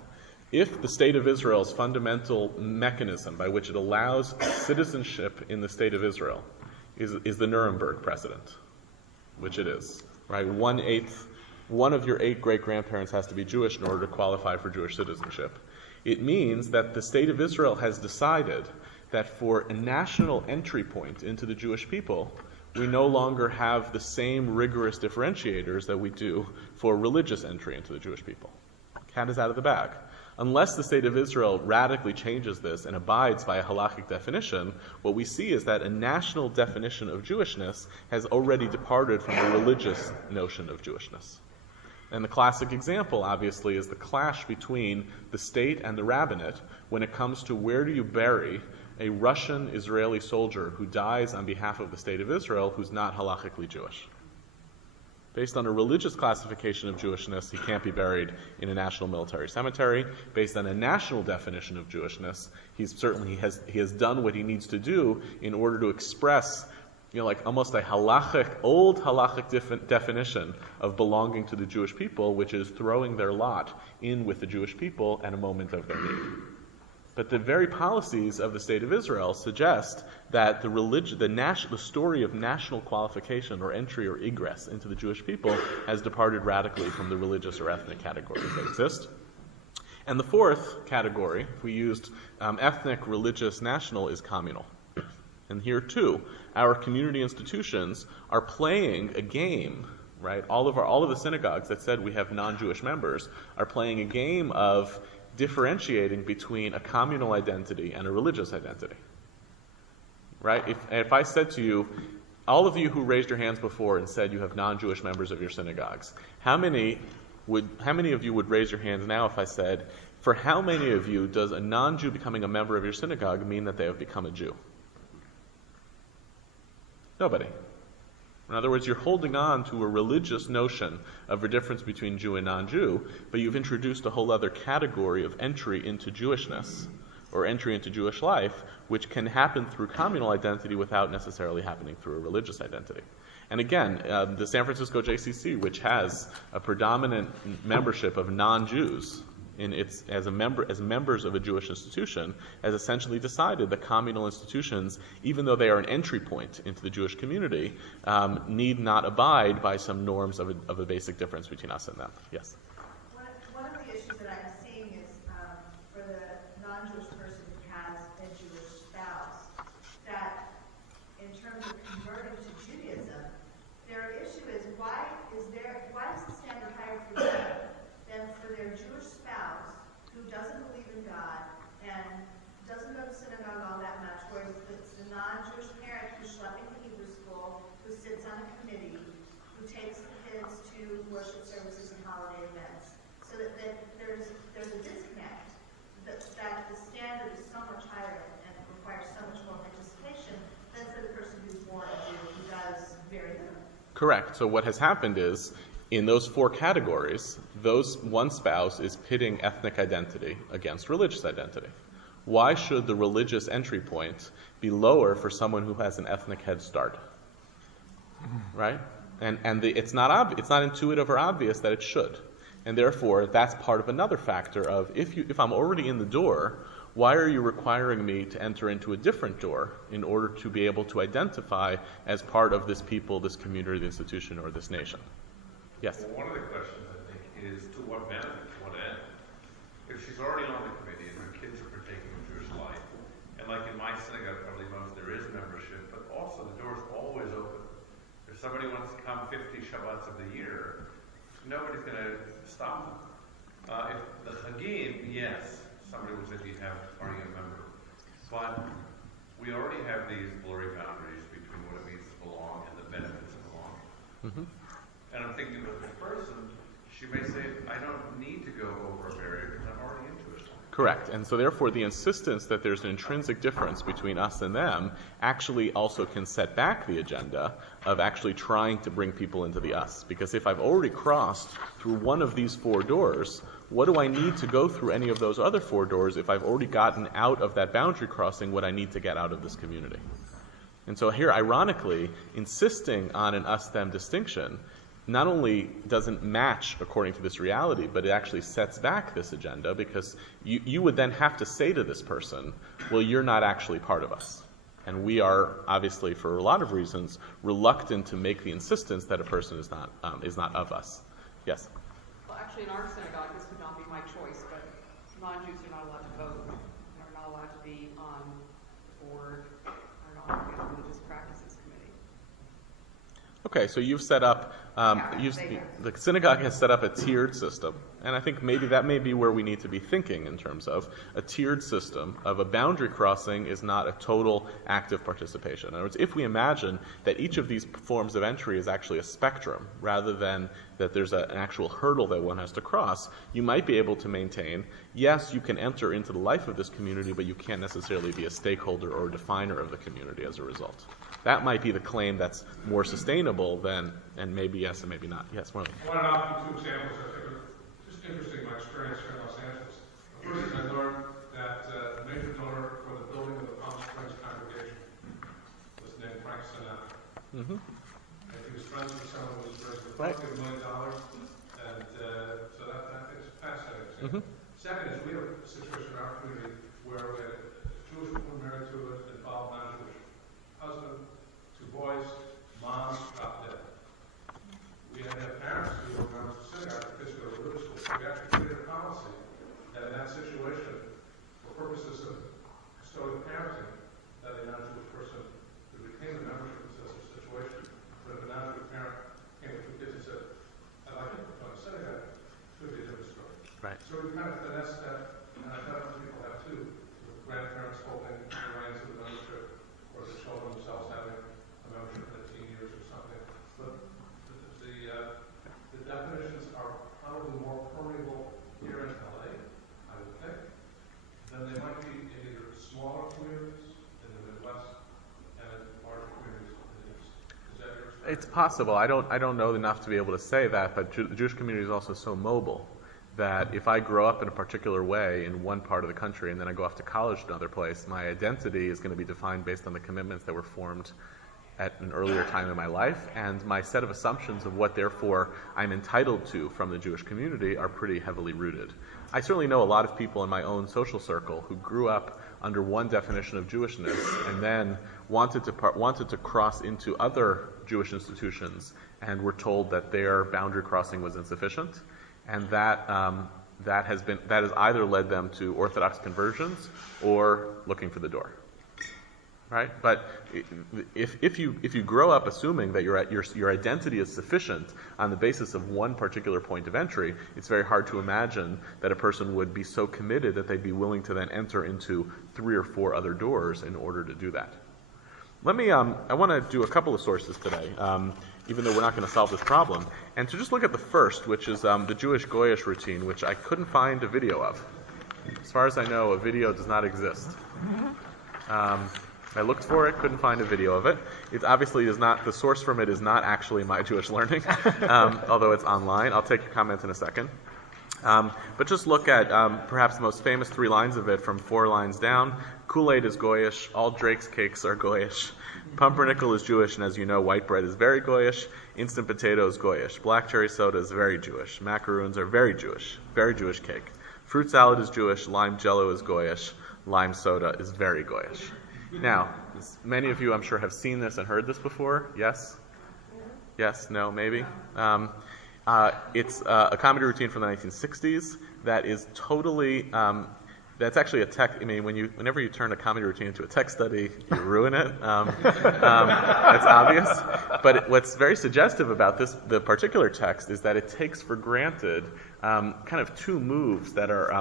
If the State of Israel's fundamental mechanism by which it allows citizenship in the State of Israel is the Nuremberg precedent, which it is, right? One of your 8 great-grandparents has to be Jewish in order to qualify for Jewish citizenship. It means that the State of Israel has decided that for a national entry point into the Jewish people, we no longer have the same rigorous differentiators that we do for religious entry into the Jewish people. Cat is out of the bag. Unless the State of Israel radically changes this and abides by a halachic definition, what we see is that a national definition of Jewishness has already departed from the religious notion of Jewishness. And the classic example, obviously, is the clash between the state and the rabbinate when it comes to where do you bury a Russian Israeli soldier who dies on behalf of the State of Israel who's not halachically Jewish. Based on a religious classification of Jewishness, he can't be buried in a national military cemetery. Based on a national definition of Jewishness, he has done what he needs to do in order to express, like almost a old halachic definition of belonging to the Jewish people, which is throwing their lot in with the Jewish people at a moment of their need. But the very policies of the State of Israel suggest that the story of national qualification or entry or egress into the Jewish people has departed radically from the religious or ethnic categories that exist. And the fourth category, if we used ethnic, religious, national, is communal. And here too, our community institutions are playing a game, right? All of the synagogues that said we have non-Jewish members are playing a game of differentiating between a communal identity and a religious identity. Right? If I said to you, all of you who raised your hands before and said you have non-Jewish members of your synagogues, how many of you would raise your hands now if I said, for how many of you does a non-Jew becoming a member of your synagogue mean that they have become a Jew? Nobody. In other words, you're holding on to a religious notion of a difference between Jew and non-Jew, but you've introduced a whole other category of entry into Jewishness, or entry into Jewish life, which can happen through communal identity without necessarily happening through a religious identity. And again, the San Francisco JCC, which has a predominant membership of non-Jews as members of a Jewish institution, has essentially decided that communal institutions, even though they are an entry point into the Jewish community, need not abide by some norms of a basic difference between us and them. Yes? One of the issues that I'm seeing is for the non-Jewish person who has a Jewish spouse, that in terms of converting to Judaism, their issue is why is the standard higher for them than for their Jewish spouse who doesn't believe in God and doesn't go to synagogue all that much, whereas it's the non-Jewish parent who's schlepping to Hebrew school, who sits on a committee, who takes the kids to worship services and holiday events. So that there's a disconnect, that the standard is so much higher and requires so much more participation than for the person who's born a Jew who does very little. Correct. So what has happened is, in those four categories, one spouse is pitting ethnic identity against religious identity. Why should the religious entry point be lower for someone who has an ethnic head start? Right? And it's not intuitive or obvious that it should. And therefore, that's part of another factor of if I'm already in the door, why are you requiring me to enter into a different door in order to be able to identify as part of this people, this community, this institution, or this nation? Yes? Well, one of the questions, I think, is to what benefit, to what end? If she's already on the committee and her kids are partaking in Jewish life, and like in my synagogue, probably most, there is membership, but also the door is always open. If somebody wants to come 50 Shabbats of the year, nobody's going to stop them. If the Chagim, yes, somebody will say, are you a member? But we already have these blurry boundaries between what it means to belong and the benefits of belonging. Mm-hmm. And I'm thinking with this person, she may say, I don't need to go over a barrier because I'm already into it. Correct. And so therefore the insistence that there's an intrinsic difference between us and them actually also can set back the agenda of actually trying to bring people into the us. Because if I've already crossed through one of these 4 doors, what do I need to go through any of those other 4 doors if I've already gotten out of that boundary crossing what I need to get out of this community? And so here, ironically, insisting on an us-them distinction not only doesn't match according to this reality, but it actually sets back this agenda, because you would then have to say to this person, well, you're not actually part of us. And we are, obviously, for a lot of reasons, reluctant to make the insistence that a person is not of us. Yes? Well, actually, in our synagogue, this would not be my choice, but non-Jews are not allowed to vote, are not allowed to be on the board, are not allowed to be on the religious practices committee. Okay, so you've set up, the synagogue has set up a tiered system, and I think maybe that may be where we need to be thinking in terms of a tiered system of a boundary crossing is not a total active participation. In other words, if we imagine that each of these forms of entry is actually a spectrum, rather than that there's an actual hurdle that one has to cross, you might be able to maintain, yes, you can enter into the life of this community, but you can't necessarily be a stakeholder or a definer of the community as a result. That might be the claim that's more sustainable than, and maybe yes and maybe not. Yes, Marlon. I want to offer 2 examples I think are just interesting, my experience here in Los Angeles. The first is I learned that the major donor for the building of the Palm Springs congregation was named Frank Sinatra. Mm-hmm. And he was friends with someone who was raised with Right. $1 million, and so that is fascinating. Mm-hmm. Second is we have a situation in our community where we had a Jewish woman married to an involved non-Jewish husband, 2 boys, mom dropped dead. We had to have parents who were members of the synagogue because they were religious school. We actually created a policy that in that situation, for purposes of custodial parenting, that a non-Jewish person could retain the membership in such a situation. But if a non-Jewish parent came with 2 kids and said, I'd like to join the synagogue, it would be a different story. Right. So we kind of finessed that, and I thought other people have too, with grandparents holding the reins of the membership, or the children themselves having a membership in the teen years or something. But the definitions are probably more permeable here in LA, I would think, than they might be in either smaller communities in the Midwest and in larger communities in the East. Is that your experience? It's possible. I don't know enough to be able to say that, but the Jewish community is also so mobile that if I grow up in a particular way in one part of the country and then I go off to college in another place, my identity is going to be defined based on the commitments that were formed at an earlier time in my life, and my set of assumptions of what therefore I'm entitled to from the Jewish community are pretty heavily rooted. I certainly know a lot of people in my own social circle who grew up under one definition of Jewishness and then wanted to cross into other Jewish institutions and were told that their boundary crossing was insufficient, and that has either led them to Orthodox conversions or looking for the door. Right, but if you grow up assuming that your identity is sufficient on the basis of one particular point of entry, it's very hard to imagine that a person would be so committed that they'd be willing to then enter into 3 or 4 other doors in order to do that. Let me. I want to do a couple of sources today, even though we're not going to solve this problem, and to just look at the first, which is the Jewish Goyish routine, which I couldn't find a video of. As far as I know, a video does not exist. I looked for it, couldn't find a video of it. It obviously is not, the source from it is not actually My Jewish Learning, although it's online. I'll take your comments in a second. But just look at perhaps the most famous 3 lines of it from 4 lines down. Kool-Aid is Goyish. All Drake's cakes are Goyish. Pumpernickel is Jewish, and as you know, white bread is very Goyish. Instant potato is Goyish. Black cherry soda is very Jewish. Macaroons are very Jewish cake. Fruit salad is Jewish. Lime jello is Goyish. Lime soda is very Goyish. Now, many of you, I'm sure, have seen this and heard this before. Yes? Yes? No? Maybe? It's a comedy routine from the 1960s that is totally, that's actually a tech, I mean, whenever you turn a comedy routine into a tech study, you ruin it. That's obvious. But what's very suggestive about the particular text is that it takes for granted kind of 2 moves that are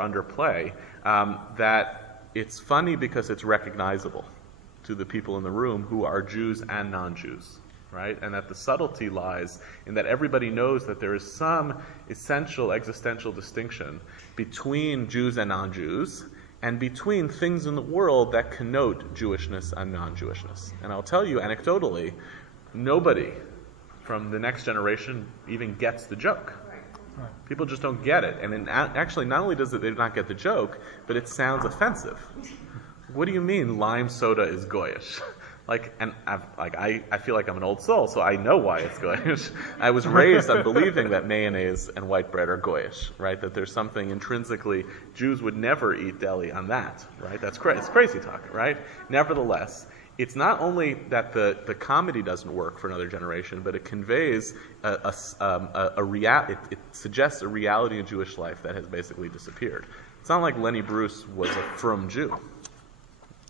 under play, that it's funny because it's recognizable to the people in the room who are Jews and non-Jews. Right? And that the subtlety lies in that everybody knows that there is some essential existential distinction between Jews and non-Jews, and between things in the world that connote Jewishness and non-Jewishness. And I'll tell you anecdotally, nobody from the next generation even gets the joke. People just don't get it. And actually, not only does they not get the joke, but it sounds offensive. What do you mean lime soda is Goyish? I feel like I'm an old soul, so I know why it's Goyish. I was raised on believing that mayonnaise and white bread are Goyish, right? That there's something intrinsically, Jews would never eat deli on that, right? It's crazy talk, right? Nevertheless, it's not only that the comedy doesn't work for another generation, but it conveys it suggests a reality in Jewish life that has basically disappeared. It's not like Lenny Bruce was a frum Jew,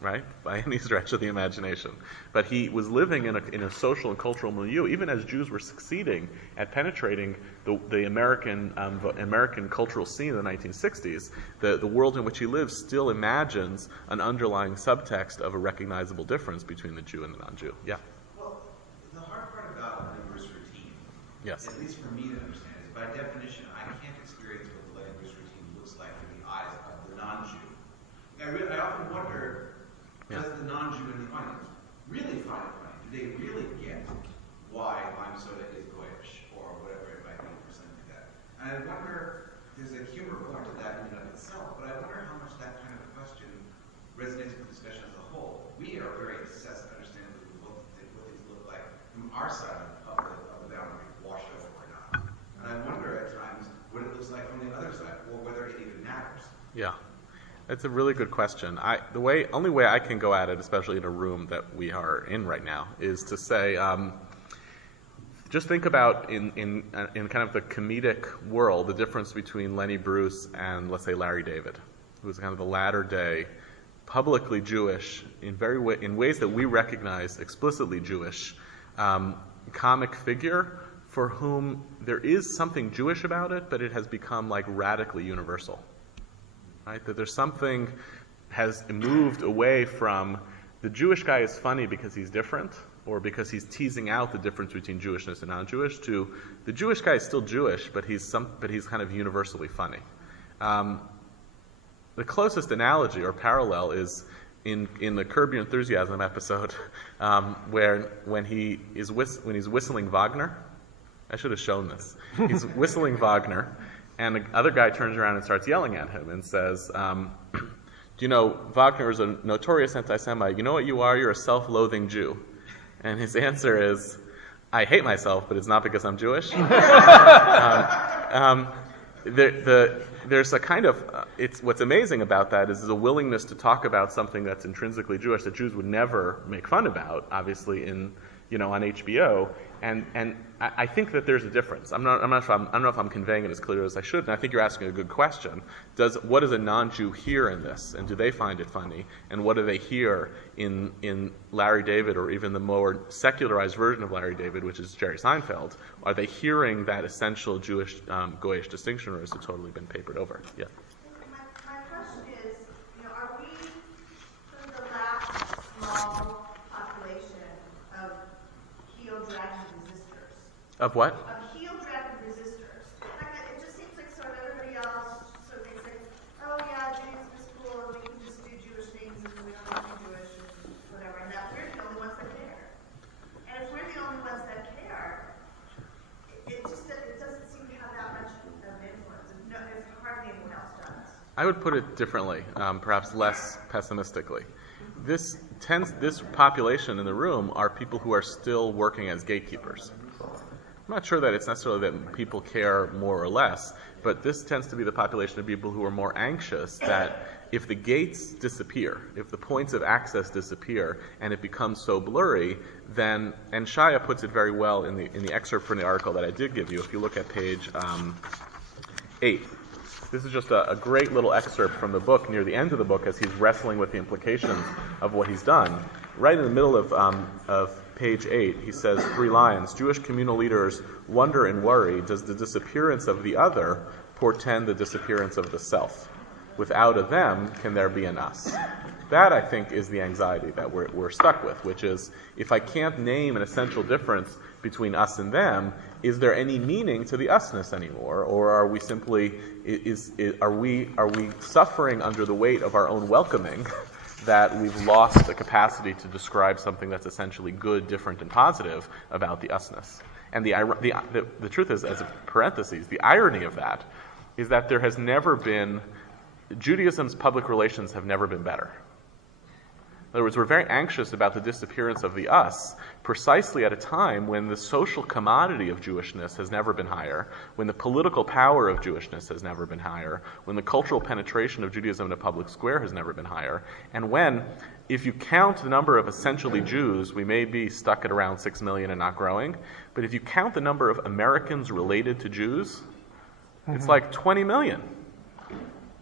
right, by any stretch of the imagination. But he was living in a social and cultural milieu, even as Jews were succeeding at penetrating the American cultural scene in the 1960s. The world in which he lives still imagines an underlying subtext of a recognizable difference between the Jew and the non-Jew. Yeah? Well, the hard part about Lenny Bruce routine, yes, at least for me to understand, is by definition, I can't experience what the Lenny Bruce routine looks like through the eyes of the non-Jew. I often wonder, does the non-Jew in the audience really find it funny? Do they really get why lime soda is Goyish or whatever it might be or something like that? And I wonder, there's a humor point to that in and of itself, but I wonder how much that kind of question resonates with the discussion as a whole. We are very obsessed to understand what these look like from our side of the boundary, washed over or not. And I wonder at times what it looks like from the other side, or whether it even matters. Yeah. It's a really good question. The only way I can go at it, especially in a room that we are in right now, is to say, just think about in kind of the comedic world, the difference between Lenny Bruce and, let's say, Larry David, who was kind of the latter day, publicly Jewish, in ways that we recognize explicitly Jewish, comic figure for whom there is something Jewish about it, but it has become like radically universal. Right? That there's something has moved away from the Jewish guy is funny because he's different or because he's teasing out the difference between Jewishness and non-Jewish to the Jewish guy is still Jewish, but he's kind of universally funny. The closest analogy or parallel is in the Curb Your Enthusiasm episode, when he's whistling Wagner. I should have shown this. He's whistling Wagner. And the other guy turns around and starts yelling at him and says, do you know, Wagner is a notorious anti-Semite. You know what you are? You're a self-loathing Jew. And his answer is, I hate myself, but it's not because I'm Jewish. There's a kind of, what's amazing about that is a willingness to talk about something that's intrinsically Jewish that Jews would never make fun about, obviously, on HBO. And I think that there's a difference. I don't know if I'm conveying it as clearly as I should, and I think you're asking a good question. What does a non-Jew hear in this, and do they find it funny? And what do they hear in Larry David, or even the more secularized version of Larry David, which is Jerry Seinfeld? Are they hearing that essential Jewish Goyish distinction, or has it totally been papered over? Yeah. My question is, are we sort of the last small population of heel-dragging resistors? Of what? Of heel-dragging resistors. It just seems like sort of everybody else sort of thinks, oh yeah, Judaism is cool, and we can just do Jewish things, and we don't have to be Jewish, and whatever, and that we're the only ones that care. And if we're the only ones that care, it doesn't seem to have that much of an influence. And I would put it differently, perhaps less pessimistically. This population in the room are people who are still working as gatekeepers. I'm not sure that it's necessarily that people care more or less, but this tends to be the population of people who are more anxious that if the gates disappear, if the points of access disappear, and it becomes so blurry, then, and Shaya puts it very well in the excerpt from the article that I did give you, if you look at page 8. This is just a great little excerpt from the book, near the end of the book, as he's wrestling with the implications of what he's done. Right in the middle of page 8, he says 3 lines, Jewish communal leaders wonder and worry, does the disappearance of the other portend the disappearance of the self? Without a them, can there be an us? That, I think, is the anxiety that we're stuck with, which is, if I can't name an essential difference between us and them, is there any meaning to the usness anymore? Or are we simply, are we suffering under the weight of our own welcoming that we've lost the capacity to describe something that's essentially good, different, and positive about the usness? And the truth is, as a parenthesis, the irony of that is that there has never been, Judaism's public relations have never been better. In other words, we're very anxious about the disappearance of the us, precisely at a time when the social commodity of Jewishness has never been higher, when the political power of Jewishness has never been higher, when the cultural penetration of Judaism in a public square has never been higher, and when, if you count the number of essentially Jews, we may be stuck at around 6 million and not growing, but if you count the number of Americans related to Jews, it's like 20 million,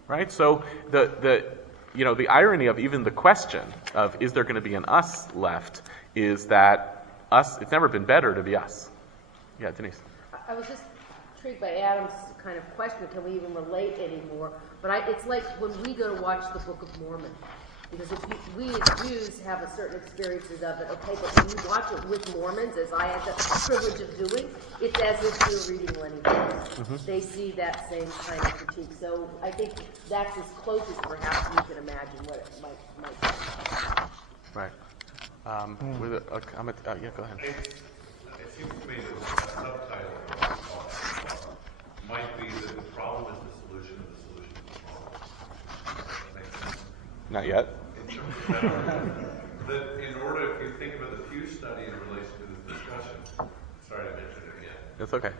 right? So the irony of even the question of is there going to be an us left is that us, it's never been better to be us. Yeah, Denise. I was just intrigued by Adam's kind of question, can we even relate anymore? But it's like when we go to watch the Book of Mormon. Because if we as Jews have a certain experiences of it, okay, but when you watch it with Mormons, as I had the privilege of doing, it's as if you're reading Lenny Bruce. Mm-hmm. They see that same kind of critique. So I think that's as close as perhaps you can imagine what it might be. Right. With a comment, yeah, go ahead. It seems to me that a subtitle might be that the problem is the solution of the solution of the problem. Makes sense? Not yet. That in order, if you think about the Pew study in relation to this discussion, sorry I mentioned it again. It's okay.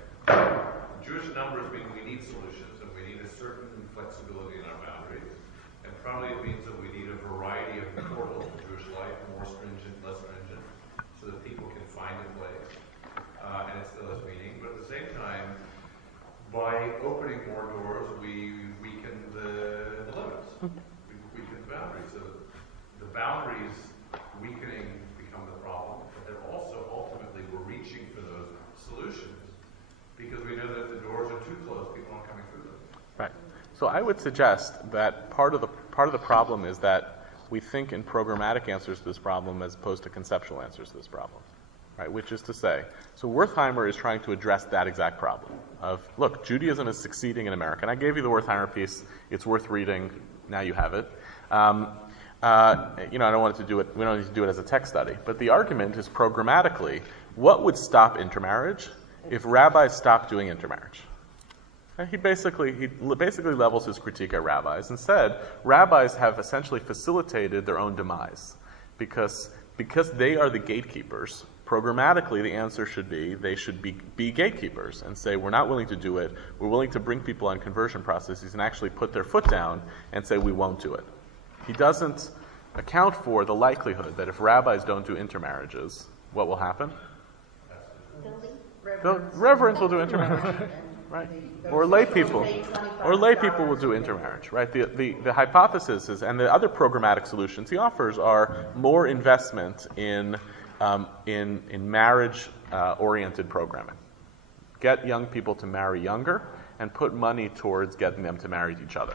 Jewish numbers mean we need solutions and we need a certain flexibility in our boundaries. And probably it means that we need a variety of portals to Jewish life, more stringent, less stringent, so that people can find a place. And it still has meaning. But at the same time, by opening more doors, we weaken the limits. We weaken the boundaries. So the boundaries weakening become the problem, but they're also ultimately we're reaching for those solutions because we know that if the doors are too closed, people aren't coming through them. Right. So I would suggest that part of the problem is that we think in programmatic answers to this problem as opposed to conceptual answers to this problem. Right, which is to say, so Wertheimer is trying to address that exact problem of, look, Judaism is succeeding in America. And I gave you the Wertheimer piece. It's worth reading. Now you have it. I don't want to do it. We don't need to do it as a text study. But the argument is programmatically, what would stop intermarriage if rabbis stopped doing intermarriage? And he basically levels his critique at rabbis and said, rabbis have essentially facilitated their own demise because they are the gatekeepers. Programmatically, the answer should be they should be gatekeepers and say, we're not willing to do it. We're willing to bring people on conversion processes and actually put their foot down and say, we won't do it. He doesn't account for the likelihood that if rabbis don't do intermarriages, what will happen? The reverends will do intermarriage, right? Or lay people will do intermarriage, right? The hypothesis is, and the other programmatic solutions he offers are more investment in marriage-oriented programming. Get young people to marry younger and put money towards getting them to marry each other,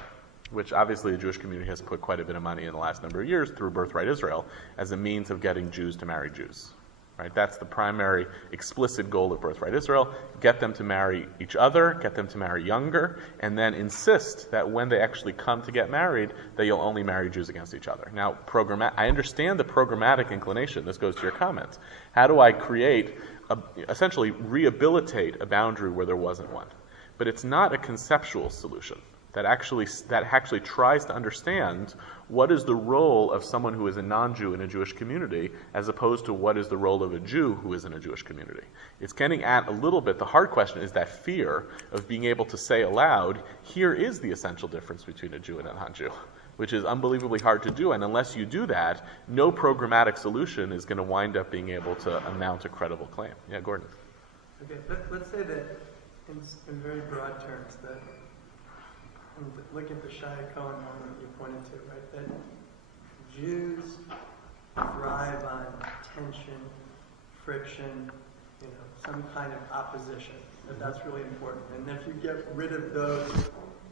which obviously the Jewish community has put quite a bit of money in the last number of years through Birthright Israel as a means of getting Jews to marry Jews. Right? That's the primary explicit goal of Birthright Israel. Get them to marry each other, get them to marry younger, and then insist that when they actually come to get married, that you'll only marry Jews against each other. Now, I understand the programmatic inclination. This goes to your comment. How do I essentially rehabilitate a boundary where there wasn't one? But it's not a conceptual solution that actually tries to understand what is the role of someone who is a non-Jew in a Jewish community as opposed to what is the role of a Jew who is in a Jewish community. It's getting at a little bit, the hard question is that fear of being able to say aloud, here is the essential difference between a Jew and a non-Jew, which is unbelievably hard to do, and unless you do that, no programmatic solution is going to wind up being able to mount a credible claim. Yeah, Gordon. Okay, let's say that in very broad terms, that look at the Shia Cohen moment you pointed to, right? That Jews thrive on tension, friction, some kind of opposition. That's really important. And if you get rid of those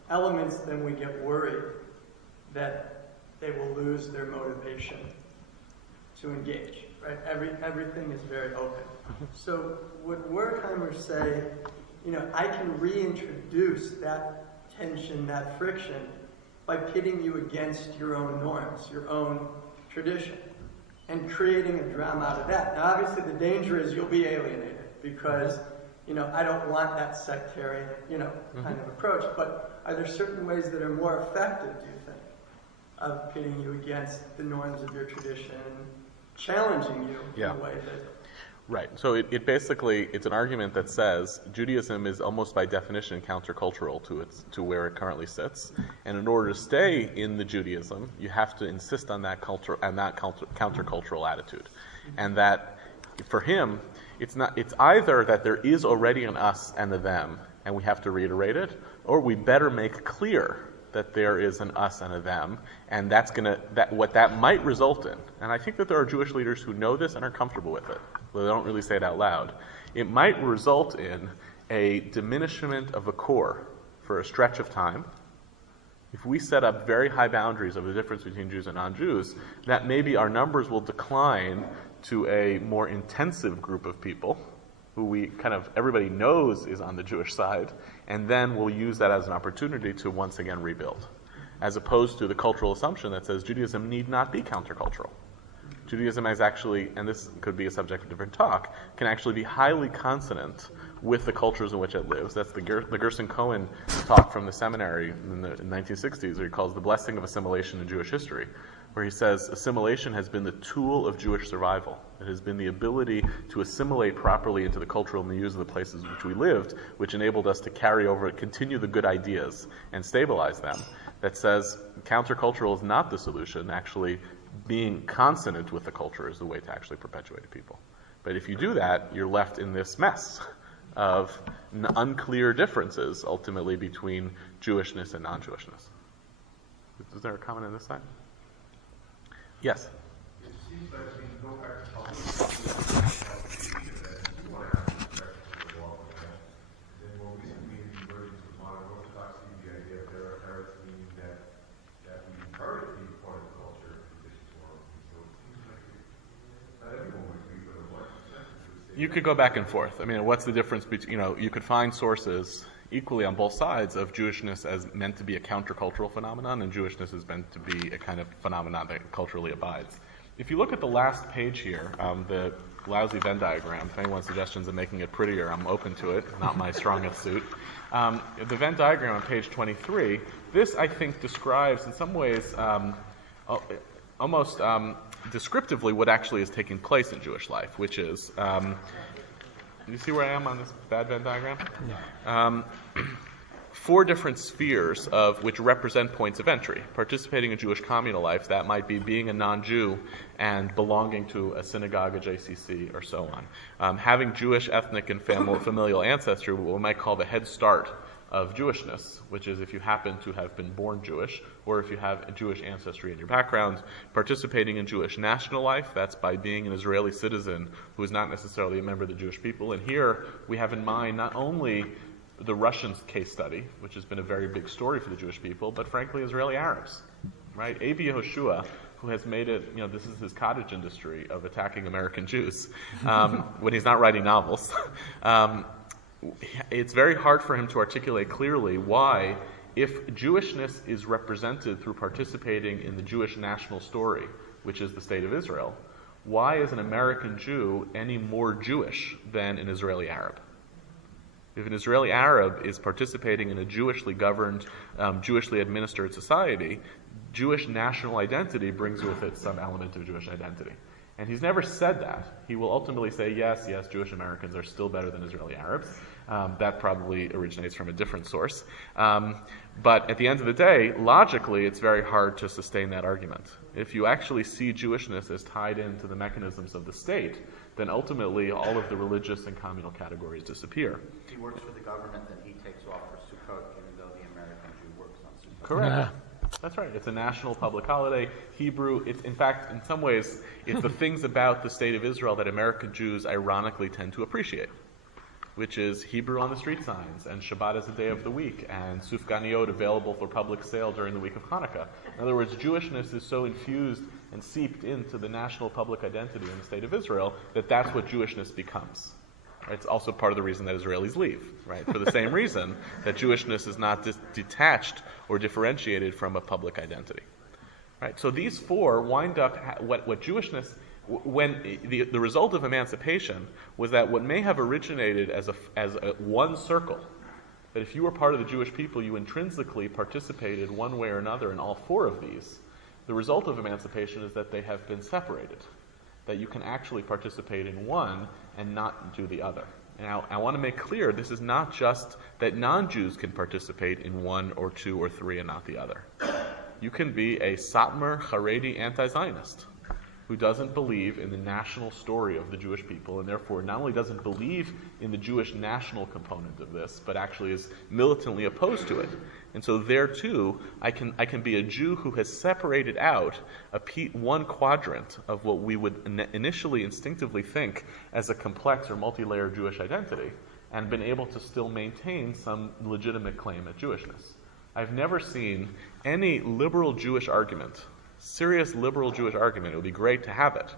elements, then we get worried that they will lose their motivation to engage, right? Everything is very open. So would Wertheimer say, I can reintroduce that tension, that friction, by pitting you against your own norms, your own tradition, and creating a drama out of that. Now, obviously, the danger is you'll be alienated because, I don't want that sectarian, kind of approach. But are there certain ways that are more effective, do you think, of pitting you against the norms of your tradition, challenging you in a way that... Right. So it basically, it's an argument that says Judaism is almost by definition countercultural to where it currently sits. And in order to stay in the Judaism, you have to insist on that culture and that countercultural attitude. And that, for him, it's either that there is already an us and a them, and we have to reiterate it, or we better make clear that there is an us and a them, and what that might result in, and I think that there are Jewish leaders who know this and are comfortable with it, but they don't really say it out loud. It might result in a diminishment of a core for a stretch of time. If we set up very high boundaries of the difference between Jews and non-Jews, that maybe our numbers will decline to a more intensive group of people who everybody knows is on the Jewish side, and then we'll use that as an opportunity to once again rebuild, as opposed to the cultural assumption that says Judaism need not be countercultural. Judaism is actually, and this could be a subject of a different talk, can actually be highly consonant with the cultures in which it lives. That's the Gerson Cohen talk from the seminary in the 1960s, where he calls the blessing of assimilation in Jewish history, where he says assimilation has been the tool of Jewish survival. It has been the ability to assimilate properly into the cultural milieux of the places in which we lived, which enabled us to carry over, continue the good ideas, and stabilize them. That says countercultural is not the solution. Actually, being consonant with the culture is the way to actually perpetuate a people. But if you do that, you're left in this mess of unclear differences, ultimately, between Jewishness and non-Jewishness. Is there a comment on this side? Yes? It seems like we can go back to public you want to have respect for the law of that. Then more recently, in conversion to modern Orthodoxy, the idea of Eretz meaning that we encourage being part of the culture and tradition form. So it seems like not everyone would agree with what you could go back and forth. I mean, what's the difference between, you could find sources equally on both sides of Jewishness as meant to be a countercultural phenomenon, and Jewishness is meant to be a kind of phenomenon that culturally abides. If you look at the last page here, the lousy Venn diagram, if anyone's suggestions of making it prettier, I'm open to it, not my strongest suit. The Venn diagram on page 23, this I think describes in some ways almost descriptively what actually is taking place in Jewish life, which is, you see where I am on this bad Venn diagram? Yeah. 4 different spheres of which represent points of entry. Participating in Jewish communal life, that might be being a non-Jew and belonging to a synagogue, a JCC, or so on. Having Jewish ethnic and familial ancestry, what we might call the head start of Jewishness, which is if you happen to have been born Jewish, or if you have a Jewish ancestry in your background. Participating in Jewish national life, that's by being an Israeli citizen who is not necessarily a member of the Jewish people. And here we have in mind not only the Russian case study, which has been a very big story for the Jewish people, but frankly Israeli Arabs, right? Avi Yehoshua, who has made it, this is his cottage industry of attacking American Jews when he's not writing novels. It's very hard for him to articulate clearly why, if Jewishness is represented through participating in the Jewish national story, which is the state of Israel, why is an American Jew any more Jewish than an Israeli Arab? If an Israeli Arab is participating in a Jewishly governed, Jewishly administered society, Jewish national identity brings with it some element of Jewish identity. And he's never said that. He will ultimately say, yes, Jewish Americans are still better than Israeli Arabs. That probably originates from a different source. But at the end of the day, logically, it's very hard to sustain that argument. If you actually see Jewishness as tied into the mechanisms of the state, then ultimately all of the religious and communal categories disappear. He works for the government, then he takes off for Sukkot, even though the American Jew works on Sukkot. Correct. That's right. It's a national public holiday. Hebrew, it's, in fact, in some ways, it's the things about the state of Israel that American Jews ironically tend to appreciate, which is Hebrew on the street signs, and Shabbat as a day of the week, and sufganiyot available for public sale during the week of Hanukkah. In other words, Jewishness is so infused and seeped into the national public identity in the state of Israel that that's what Jewishness becomes. It's also part of the reason that Israelis leave, right? For the same reason that Jewishness is not detached or differentiated from a public identity, right? So these four wind up what Jewishness, when the result of emancipation was that what may have originated as a one circle, that if you were part of the Jewish people, you intrinsically participated one way or another in all four of these. The result of emancipation is that they have been separated, that you can actually participate in one and not do the other. Now, I want to make clear, this is not just that non-Jews can participate in one or two or three and not the other. You can be a Satmar, Haredi, anti-Zionist who doesn't believe in the national story of the Jewish people, and therefore not only doesn't believe in the Jewish national component of this, but actually is militantly opposed to it. And so there too, I can be a Jew who has separated out one quadrant of what we would initially instinctively think as a complex or multi-layered Jewish identity, and been able to still maintain some legitimate claim at Jewishness. I've never seen any liberal Jewish argument, serious liberal Jewish argument, it would be great to have it,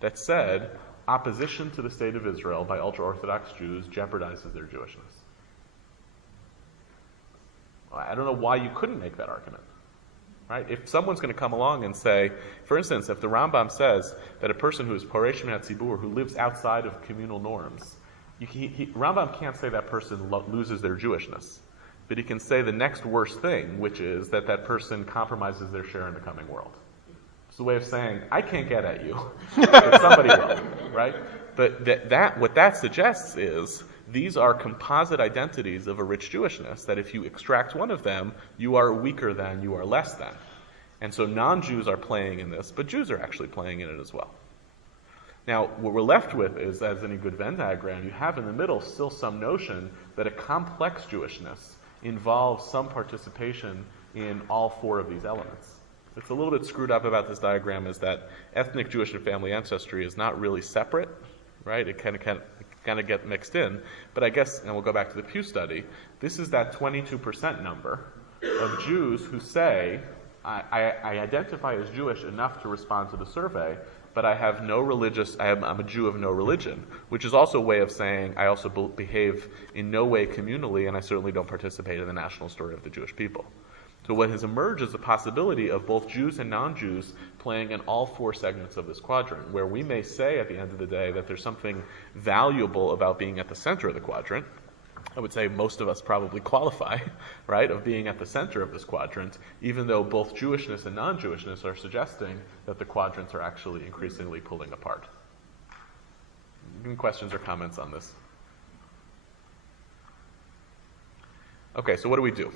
that said opposition to the state of Israel by ultra-Orthodox Jews jeopardizes their Jewishness. I don't know why you couldn't make that argument, right? If someone's going to come along and say, for instance, if the Rambam says that a person who is Poresh min HaTzibur, who lives outside of communal norms, Rambam can't say that person loses their Jewishness, but he can say the next worst thing, which is that that person compromises their share in the coming world. It's a way of saying, I can't get at you, but somebody will, right? But what that suggests is these are composite identities of a rich Jewishness, that if you extract one of them, you are weaker than, you are less than. And so non-Jews are playing in this, but Jews are actually playing in it as well. Now, what we're left with is, as any good Venn diagram, you have in the middle still some notion that a complex Jewishness involves some participation in all four of these elements. It's a little bit screwed up about this diagram is that ethnic Jewish and family ancestry is not really separate, right? It kind of get mixed in. But I guess, and we'll go back to the Pew study, this is that 22% number of Jews who say, I identify as Jewish enough to respond to the survey, but I have no I'm a Jew of no religion, which is also a way of saying I also behave in no way communally, and I certainly don't participate in the national story of the Jewish people. So what has emerged is the possibility of both Jews and non-Jews playing in all four segments of this quadrant, where we may say at the end of the day that there's something valuable about being at the center of the quadrant. I would say most of us probably qualify, right, of being at the center of this quadrant, even though both Jewishness and non-Jewishness are suggesting that the quadrants are actually increasingly pulling apart. Any questions or comments on this? Okay, so what do?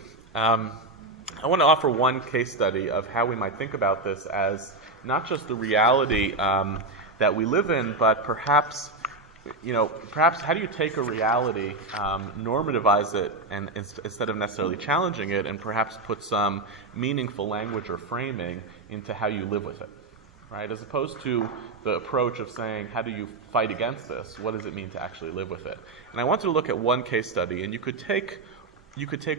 I want to offer one case study of how we might think about this as not just the reality that we live in, but perhaps how do you take a reality, normativize it, and instead of necessarily challenging it, and perhaps put some meaningful language or framing into how you live with it, right? As opposed to the approach of saying, how do you fight against this? What does it mean to actually live with it? And I want to look at one case study, and you could take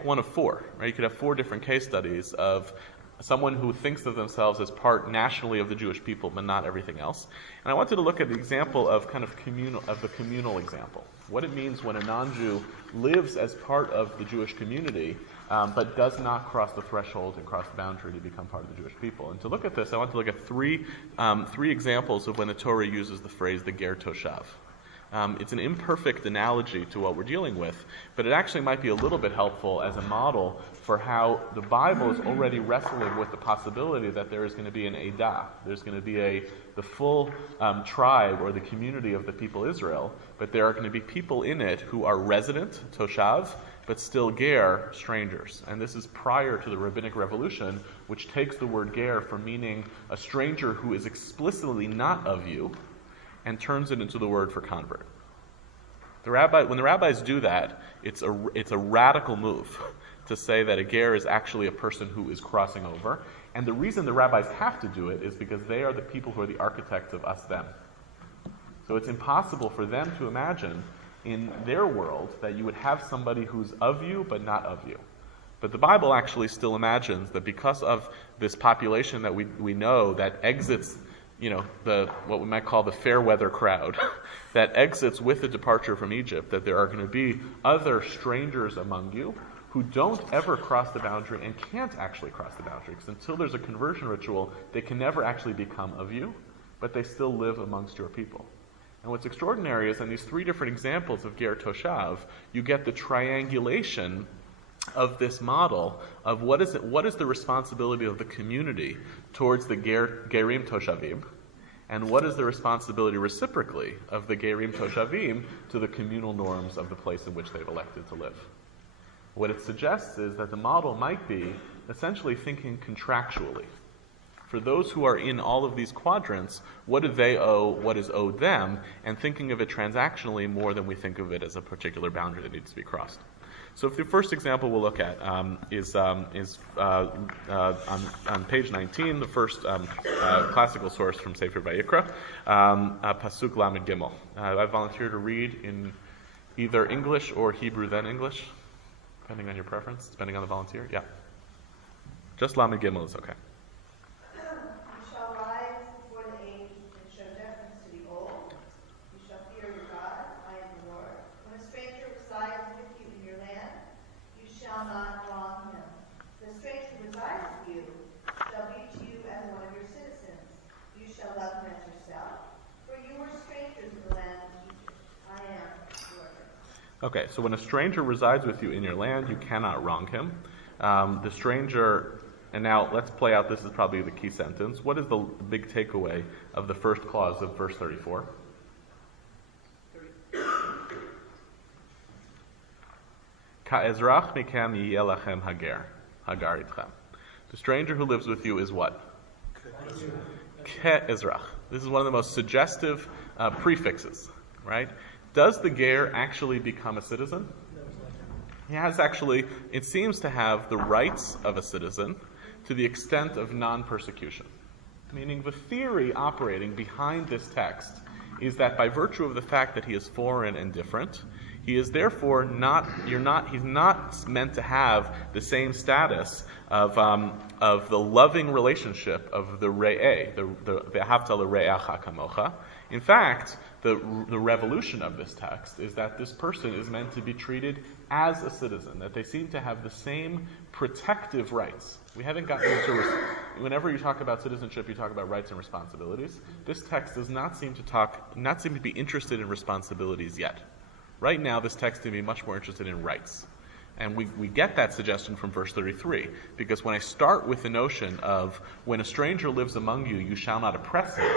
one of four, right? You could have four different case studies of someone who thinks of themselves as part nationally of the Jewish people, but not everything else. And I wanted to look at the example of the communal example. What it means when a non-Jew lives as part of the Jewish community, but does not cross the threshold and cross the boundary to become part of the Jewish people. And to look at this, I want to look at three examples of when the Torah uses the phrase the ger toshav. It's an imperfect analogy to what we're dealing with, but it actually might be a little bit helpful as a model for how the Bible is already wrestling with the possibility that there is going to be an Eidah. There's going to be the full tribe or the community of the people Israel, but there are going to be people in it who are resident, Toshav, but still ger, strangers. And this is prior to the Rabbinic Revolution, which takes the word ger from meaning a stranger who is explicitly not of you, and turns it into the word for convert. When the rabbis do that, it's a radical move to say that a ger is actually a person who is crossing over. And the reason the rabbis have to do it is because they are the people who are the architects of us-them. So it's impossible for them to imagine in their world that you would have somebody who's of you but not of you. But the Bible actually still imagines that because of this population that we know that exits, what we might call the fair weather crowd, that exits with the departure from Egypt, that there are going to be other strangers among you who don't ever cross the boundary and can't actually cross the boundary, because until there's a conversion ritual, they can never actually become of you, but they still live amongst your people. And what's extraordinary is in these three different examples of Ger Toshav, you get the triangulation of this model of what is the responsibility of the community towards the Gerim Toshavim, and what is the responsibility reciprocally of the Gerim Toshavim to the communal norms of the place in which they've elected to live. What it suggests is that the model might be essentially thinking contractually. For those who are in all of these quadrants, what do they owe, what is owed them, and thinking of it transactionally more than we think of it as a particular boundary that needs to be crossed. So if the first example we'll look at is on page 19, the first classical source from Sefer Vayikra, Pasuk Lamed Gimel. I volunteer to read in either English or Hebrew then English, depending on your preference, depending on the volunteer. Yeah. Just Lamed Gimel is okay. Okay, so when a stranger resides with you in your land, you cannot wrong him. The stranger, and now let's play out, this is probably the key sentence. What is the big takeaway of the first clause of verse 34? Ka'ezrach mikem yiyeh lachem hagar itchem. The stranger who lives with you is what? Ke'ezrach. This is one of the most suggestive prefixes, right? Does the ger actually become a citizen? He has actually, it seems to have the rights of a citizen to the extent of non-persecution. Meaning the theory operating behind this text is that by virtue of the fact that he is foreign and different, he is therefore he's not meant to have the same status of the loving relationship of the re'eh, the hafta l're'echa kamocha. In fact, the revolution of this text is that this person is meant to be treated as a citizen, that they seem to have the same protective rights. We haven't gotten into whenever you talk about citizenship, you talk about rights and responsibilities. This text does not seem to be interested in responsibilities yet. Right now, this text can be much more interested in rights. And we get that suggestion from verse 33, because when I start with the notion of when a stranger lives among you, you shall not oppress him,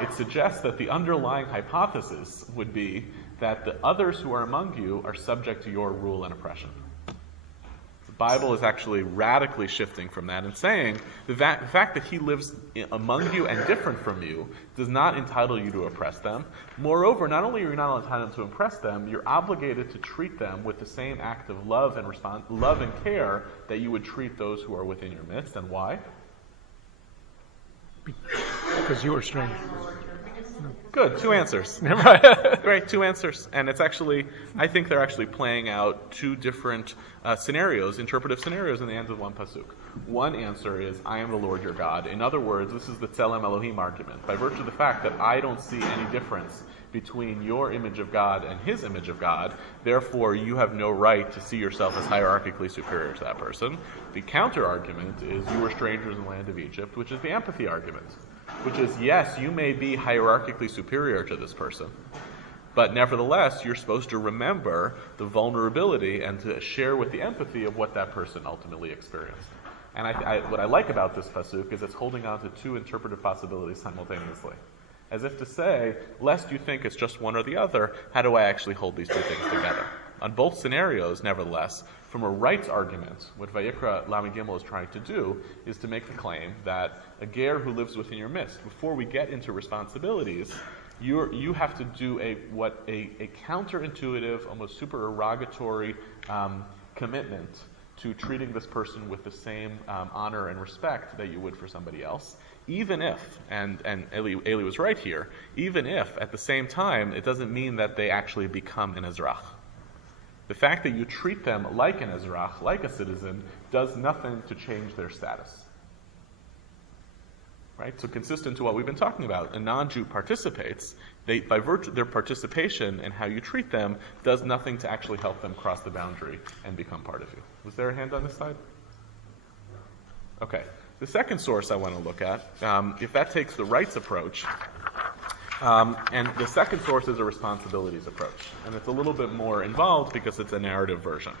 it suggests that the underlying hypothesis would be that the others who are among you are subject to your rule and oppression. The Bible is actually radically shifting from that and saying that the fact that he lives among you and different from you does not entitle you to oppress them. Moreover, not only are you not entitled to impress them, you're obligated to treat them with the same act of love and care that you would treat those who are within your midst. And why? Because you are strange. Good, 2 answers. Great, 2 answers. And it's actually, I think they're actually playing out 2 different scenarios, interpretive scenarios in the end of one pasuk. One answer is, I am the Lord your God. In other words, this is the Tzelem Elohim argument. By virtue of the fact that I don't see any difference between your image of God and his image of God, therefore you have no right to see yourself as hierarchically superior to that person. The counter argument is, you were strangers in the land of Egypt, which is the empathy argument. Which is, yes, you may be hierarchically superior to this person, But nevertheless, you're supposed to remember the vulnerability and to share with the empathy of what that person ultimately experienced. And what I like about this pasuk is it's holding on to two interpretive possibilities simultaneously. As if to say, lest you think it's just one or the other, how do I actually hold these two things together? On both scenarios, nevertheless, from a rights argument, what Vayikra Lamed Gimel is trying to do is to make the claim that a ger who lives within your midst, before we get into responsibilities, you have to do a counterintuitive, almost supererogatory commitment to treating this person with the same honor and respect that you would for somebody else, even if, and Eli was right here, even if at the same time it doesn't mean that they actually become an Ezrach. The fact that you treat them like an Ezrach, like a citizen, does nothing to change their status. Right? So consistent to what we've been talking about, a non-Jew participates, by virtue of their participation and how you treat them, does nothing to actually help them cross the boundary and become part of you. Was there a hand on this side? Okay. The second source I want to look at, if that takes the rights approach, and the second source is a responsibilities approach. And it's a little bit more involved because it's a narrative version.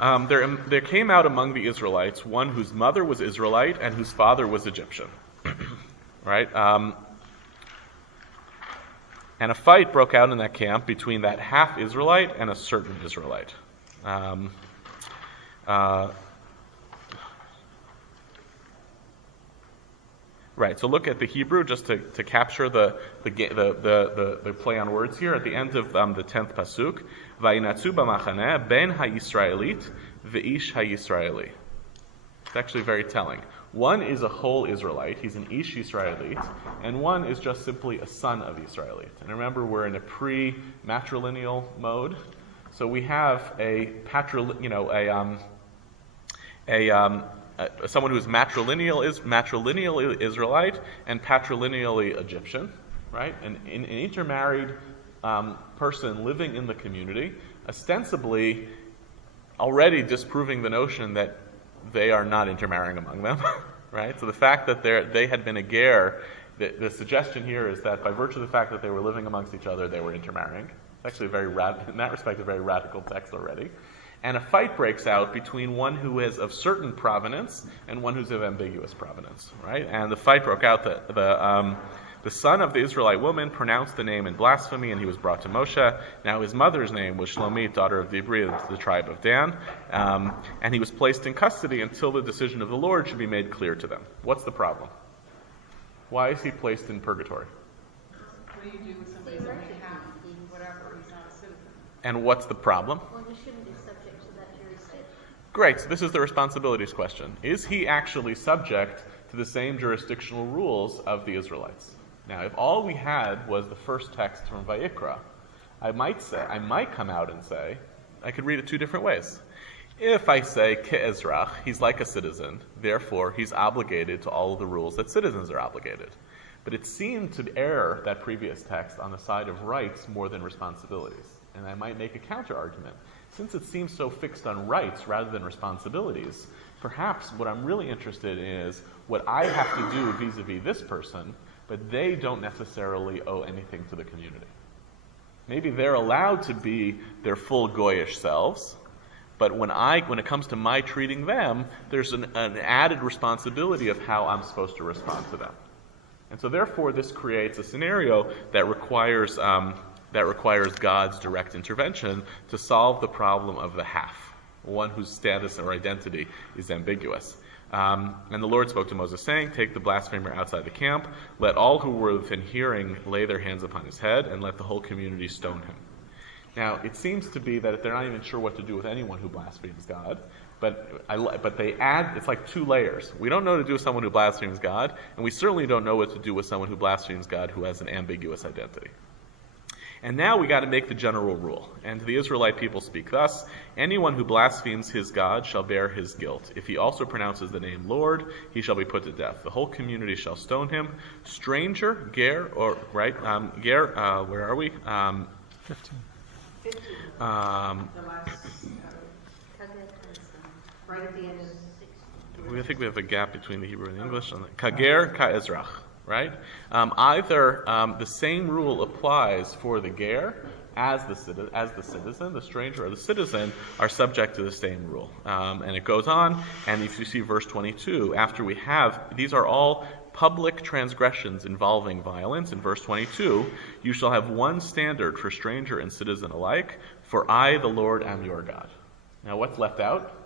There came out among the Israelites one whose mother was Israelite and whose father was Egyptian. Right? And a fight broke out in that camp between that half Israelite and a certain Israelite. Right. So look at the Hebrew just to capture the play on words here. At the end of the 10th pasuk, Vayinatzu b'machaneh ben ha'Yisraelit ve'ish ha'Yisraeli. It's actually very telling. One is a whole Israelite, he's an Ish Yisraelit, and one is just simply a son of Yisraelit. And remember, we're in a pre-matrilineal mode, so we have someone who is matrilineal Israelite and patrilineally Egyptian, right? An intermarried person living in the community, ostensibly already disproving the notion that they are not intermarrying among them, right? So the fact that they had been a ger, the suggestion here is that by virtue of the fact that they were living amongst each other, they were intermarrying. It's actually in that respect, a very radical text already. And a fight breaks out between one who is of certain provenance and one who's of ambiguous provenance, right? And the fight broke out. The son of the Israelite woman pronounced the name in blasphemy, and he was brought to Moshe. Now his mother's name was Shlomit, daughter of Dibri, of the tribe of Dan, and he was placed in custody until the decision of the Lord should be made clear to them. What's the problem? Why is he placed in purgatory? What do you do with somebody who's only half, whatever, he's not a citizen? And what's the problem? Well, he shouldn't be subject to that jurisdiction. Great, so this is the responsibilities question. Is he actually subject to the same jurisdictional rules of the Israelites? Now, if all we had was the first text from Vayikra, I might come out and say, I could read it two different ways. If I say ke'ezrach, he's like a citizen, therefore he's obligated to all of the rules that citizens are obligated. But it seemed to err, that previous text, on the side of rights more than responsibilities. And I might make a counter-argument. Since it seems so fixed on rights rather than responsibilities, perhaps what I'm really interested in is what I have to do vis-a-vis this person, but they don't necessarily owe anything to the community. Maybe they're allowed to be their full goyish selves, but when it comes to my treating them, there's an added responsibility of how I'm supposed to respond to them. And so therefore this creates a scenario that requires God's direct intervention to solve the problem of the half, one whose status or identity is ambiguous. And the Lord spoke to Moses, saying, "Take the blasphemer outside the camp, let all who were within hearing lay their hands upon his head, and let the whole community stone him." Now, it seems to be that they're not even sure what to do with anyone who blasphemes God, but they add, it's like two layers. We don't know what to do with someone who blasphemes God, and we certainly don't know what to do with someone who blasphemes God who has an ambiguous identity. And now we got to make the general rule. And the Israelite people speak thus: anyone who blasphemes his God shall bear his guilt. If he also pronounces the name Lord, he shall be put to death. The whole community shall stone him. Stranger, ger, or right, ger. Where are we? 15. The last, right at the end of 6. I think we have a gap between the Hebrew and the English. Kager, ka'ezrach. right? Either the same rule applies for the ger as the citizen, the stranger or the citizen are subject to the same rule. And it goes on, and if you see verse 22, after we have, these are all public transgressions involving violence. In verse 22, you shall have one standard for stranger and citizen alike, for I, the Lord, am your God. Now what's left out?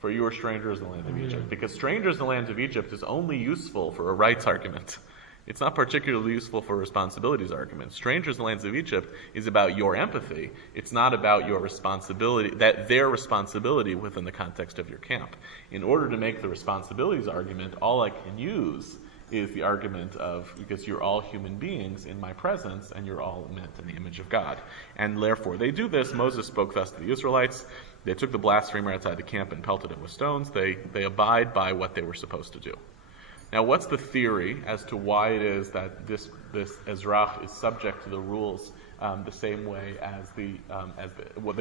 For you are strangers in the land of Egypt. Because strangers in the land of Egypt is only useful for a rights argument. It's not particularly useful for a responsibilities argument. Strangers in the lands of Egypt is about your empathy. It's not about your responsibility, their responsibility within the context of your camp. In order to make the responsibilities argument, all I can use is the argument of, because you're all human beings in my presence, and you're all meant in the image of God. And therefore they do this. Moses spoke thus to the Israelites. They took the blasphemer outside the camp and pelted him with stones. They abide by what they were supposed to do. Now, what's the theory as to why it is that this Ezrach is subject to the rules the same way as the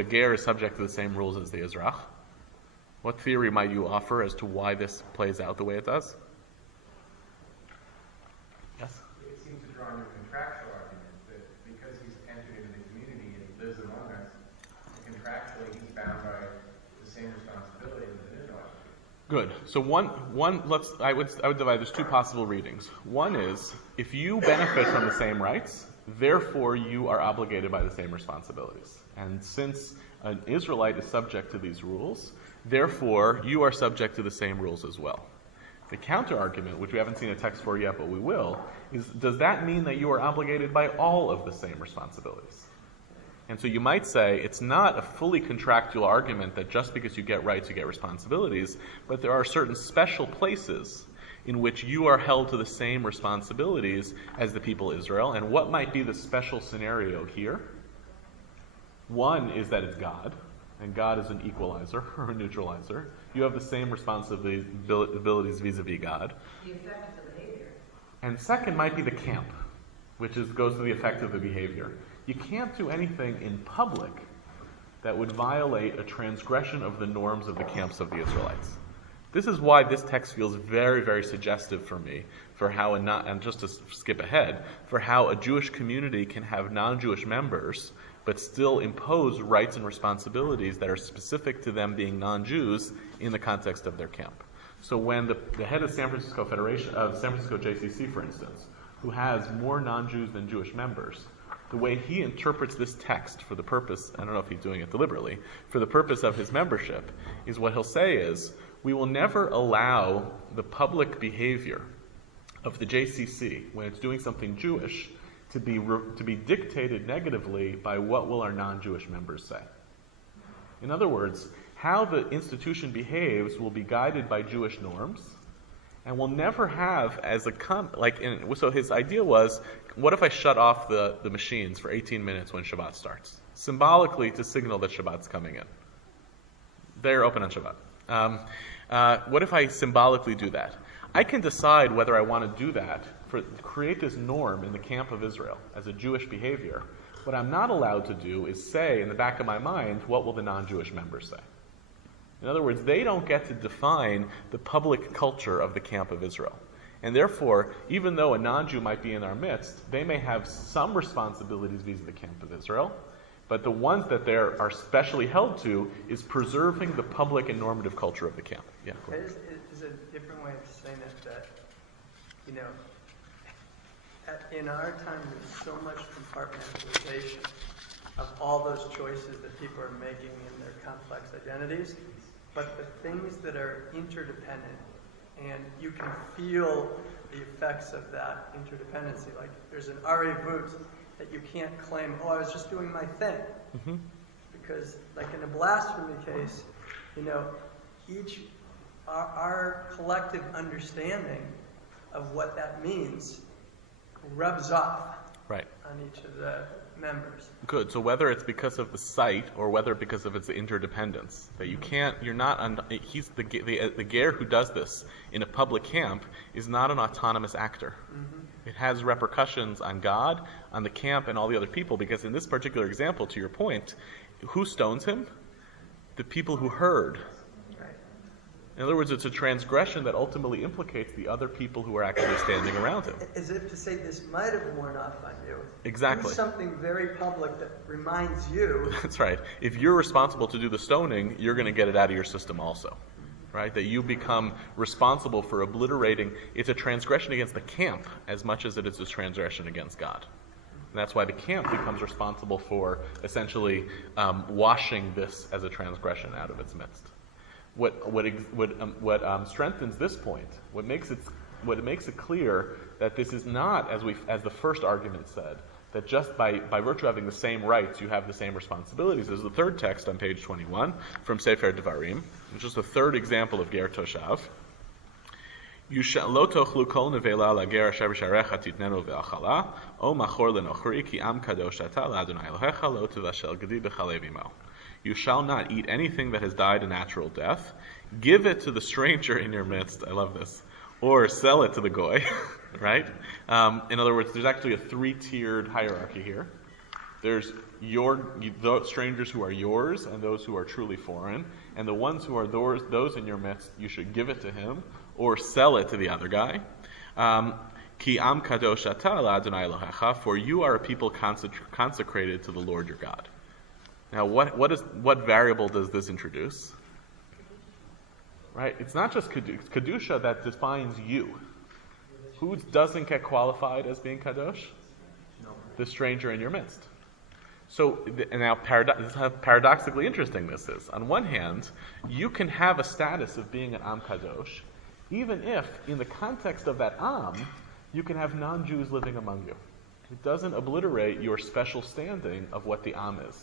ger is subject to the same rules as the Ezrach? What theory might you offer as to why this plays out the way it does? Yes? It seems to draw on your contractual argument that because he's entered into the community and he lives among us, contractually he's bound by the same responsibility as an Israelite. Good. So I would divide. There's two possible readings. One is, if you benefit from the same rights, therefore you are obligated by the same responsibilities. And since an Israelite is subject to these rules, therefore you are subject to the same rules as well. The counter argument, which we haven't seen a text for yet, but we will, is, does that mean that you are obligated by all of the same responsibilities? And so you might say it's not a fully contractual argument that just because you get rights, you get responsibilities, but there are certain special places in which you are held to the same responsibilities as the people of Israel. And what might be the special scenario here? One is that it's God, and God is an equalizer or a neutralizer. You have the same responsibilities vis-a-vis God. The effect of the behavior. And second might be the camp, which goes to the effect of the behavior. You can't do anything in public that would violate a transgression of the norms of the camps of the Israelites. This is why this text feels very, very suggestive for me, for how, and just to skip ahead, for how a Jewish community can have non-Jewish members, but still impose rights and responsibilities that are specific to them being non-Jews in the context of their camp. So when the head of San Francisco JCC, for instance, who has more non-Jews than Jewish members, the way he interprets this text for the purpose, I don't know if he's doing it deliberately, for the purpose of his membership, is what he'll say is, we will never allow the public behavior of the JCC, when it's doing something Jewish, to be dictated negatively by what will our non-Jewish members say. In other words, how the institution behaves will be guided by Jewish norms, and will never have so his idea was, what if I shut off the machines for 18 minutes when Shabbat starts? Symbolically to signal that Shabbat's coming in. They're open on Shabbat. What if I symbolically do that? I can decide whether I want to do that, create this norm in the camp of Israel as a Jewish behavior. What I'm not allowed to do is say in the back of my mind, what will the non-Jewish members say? In other words, they don't get to define the public culture of the camp of Israel. And therefore, even though a non-Jew might be in our midst, they may have some responsibilities vis-a-vis the camp of Israel, but the ones that they are specially held to is preserving the public and normative culture of the camp. Yeah. Is a different way of saying it that, in our time there's so much compartmentalization of all those choices that people are making in their complex identities, but the things that are interdependent, and you can feel the effects of that interdependency. Like there's an arevut that you can't claim, I was just doing my thing. Mm-hmm. Because like in a blasphemy case, our collective understanding of what that means rubs off on each of the members. Good. So whether it's because of the site or whether because of its interdependence, that you can't, you're not, the ger who does this in a public camp is not an autonomous actor. Mm-hmm. It has repercussions on God, on the camp, and all the other people, because in this particular example, to your point, who stones him? The people who heard. In other words, it's a transgression that ultimately implicates the other people who are actually standing around him. As if to say, this might have worn off on you. Exactly. Do something very public that reminds you. That's right. If you're responsible to do the stoning, you're going to get it out of your system also. Right? That you become responsible for obliterating. It's a transgression against the camp as much as it is a transgression against God. And that's why the camp becomes responsible for essentially washing this as a transgression out of its midst. What strengthens this point, what makes it clear that this is not, as the first argument said, that just by virtue of having the same rights, you have the same responsibilities, is the third text on page 21 from Sefer Devarim, which is the third example of ger toshav. You shall lo tochlu kol nevela lager asher b'sharecha titnenu ve'achala, o machor lenochri ki am kadosh ata la'Adonai Elohecha lo tuvashel gedi b'chalev imo. You shall not eat anything that has died a natural death. Give it to the stranger in your midst. I love this. Or sell it to the goy, right? In other words, there's actually a three-tiered hierarchy here. There's those strangers who are yours and those who are truly foreign. And the ones who are those in your midst, you should give it to him or sell it to the other guy. Ki am kadosh ata la'Adonai Elohecha, for you are a people consecrated to the Lord your God. Now, what variable does this introduce? Right? It's not just Kedusha that defines you. Who doesn't get qualified as being Kadosh? No. The stranger in your midst. So, and now this is how paradoxically interesting this is. On one hand, you can have a status of being an Am Kadosh, even if, in the context of that Am, you can have non-Jews living among you. It doesn't obliterate your special standing of what the Am is.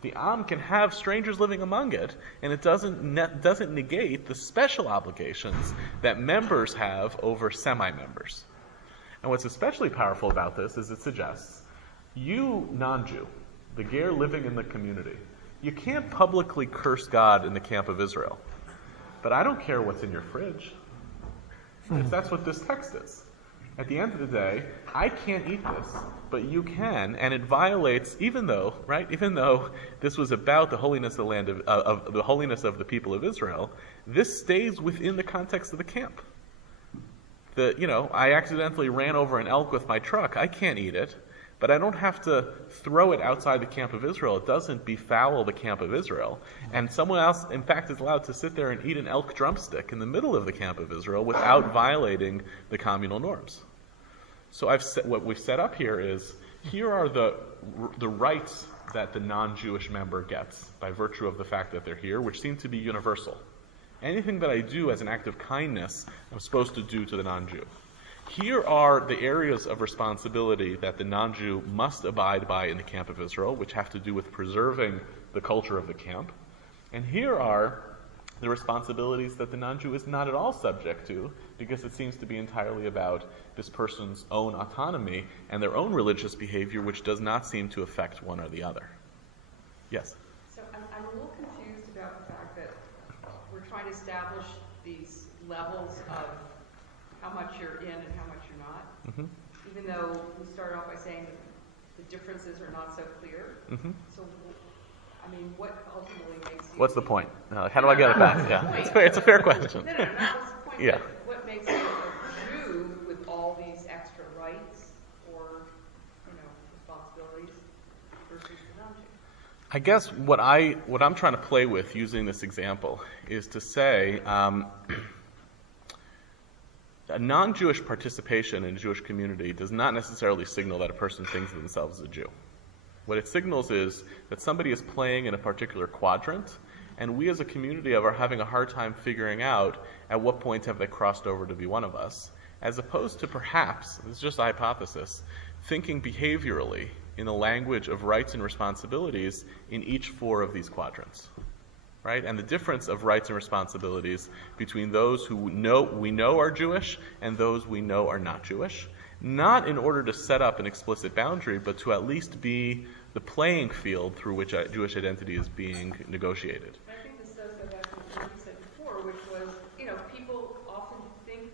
The Am can have strangers living among it, and it doesn't negate the special obligations that members have over semi-members. And what's especially powerful about this is it suggests, you, non-Jew, the ger living in the community, you can't publicly curse God in the camp of Israel. But I don't care what's in your fridge. That's what this text is. At the end of the day, I can't eat this, but you can, and it violates, even though this was about the holiness of the land of the holiness of the people of Israel, this stays within the context of the camp. I accidentally ran over an elk with my truck. I can't eat it, but I don't have to throw it outside the camp of Israel. It doesn't befoul the camp of Israel. And someone else, in fact, is allowed to sit there and eat an elk drumstick in the middle of the camp of Israel without violating the communal norms. So what we've set up here is, here are the rights that the non-Jewish member gets by virtue of the fact that they're here, which seem to be universal. Anything that I do as an act of kindness, I'm supposed to do to the non-Jew. Here are the areas of responsibility that the non-Jew must abide by in the camp of Israel, which have to do with preserving the culture of the camp. And here are the responsibilities that the non-Jew is not at all subject to, because it seems to be entirely about this person's own autonomy and their own religious behavior, which does not seem to affect one or the other. Yes? So I'm a little confused about the fact that we're trying to establish these levels of how much you're in and how much you're not, even though we started off by saying that the differences are not so clear. So, I mean, what ultimately makes you... What's the point? How do I get it back? Yeah, it's a fair question. No, that was the point. Yeah. What makes you a Jew with all these extra rights or, responsibilities versus the non-Jew? I guess what I'm trying to play with using this example is to say a non-Jewish participation in a Jewish community does not necessarily signal that a person thinks of themselves as a Jew. What it signals is that somebody is playing in a particular quadrant, and we as a community are having a hard time figuring out at what point have they crossed over to be one of us, as opposed to perhaps, this is just a hypothesis, thinking behaviorally in the language of rights and responsibilities in each four of these quadrants. Right? And the difference of rights and responsibilities between those who we know are Jewish and those we know are not Jewish, not in order to set up an explicit boundary, but to at least be the playing field through which Jewish identity is being negotiated. I think this does go back to what you said before, which was, people often think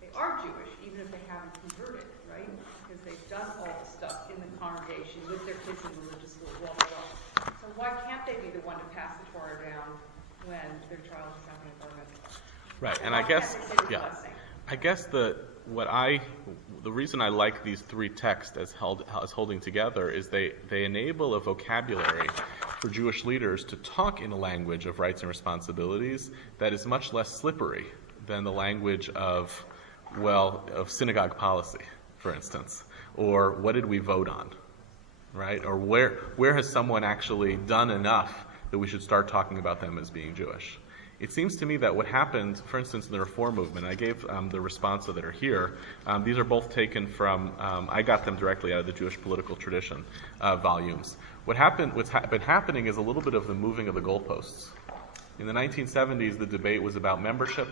they are Jewish, even if they haven't converted, right? Because they've done all the stuff in the congregation with their kids in religious school, blah, blah, blah. So why can't they be the one to pass the Torah down when their child is having a bar mitzvah. Right, and I guess, yeah. I guess the reason I like these three texts as holding together is they enable a vocabulary for Jewish leaders to talk in a language of rights and responsibilities that is much less slippery than the language of synagogue policy, for instance, or what did we vote on, right? Or where has someone actually done enough that we should start talking about them as being Jewish? It seems to me that what happened, for instance, in the Reform movement, I gave the responsa that are here. These are both taken from, I got them directly out of the Jewish Political Tradition volumes. What's been happening is a little bit of the moving of the goalposts. In the 1970s, the debate was about membership.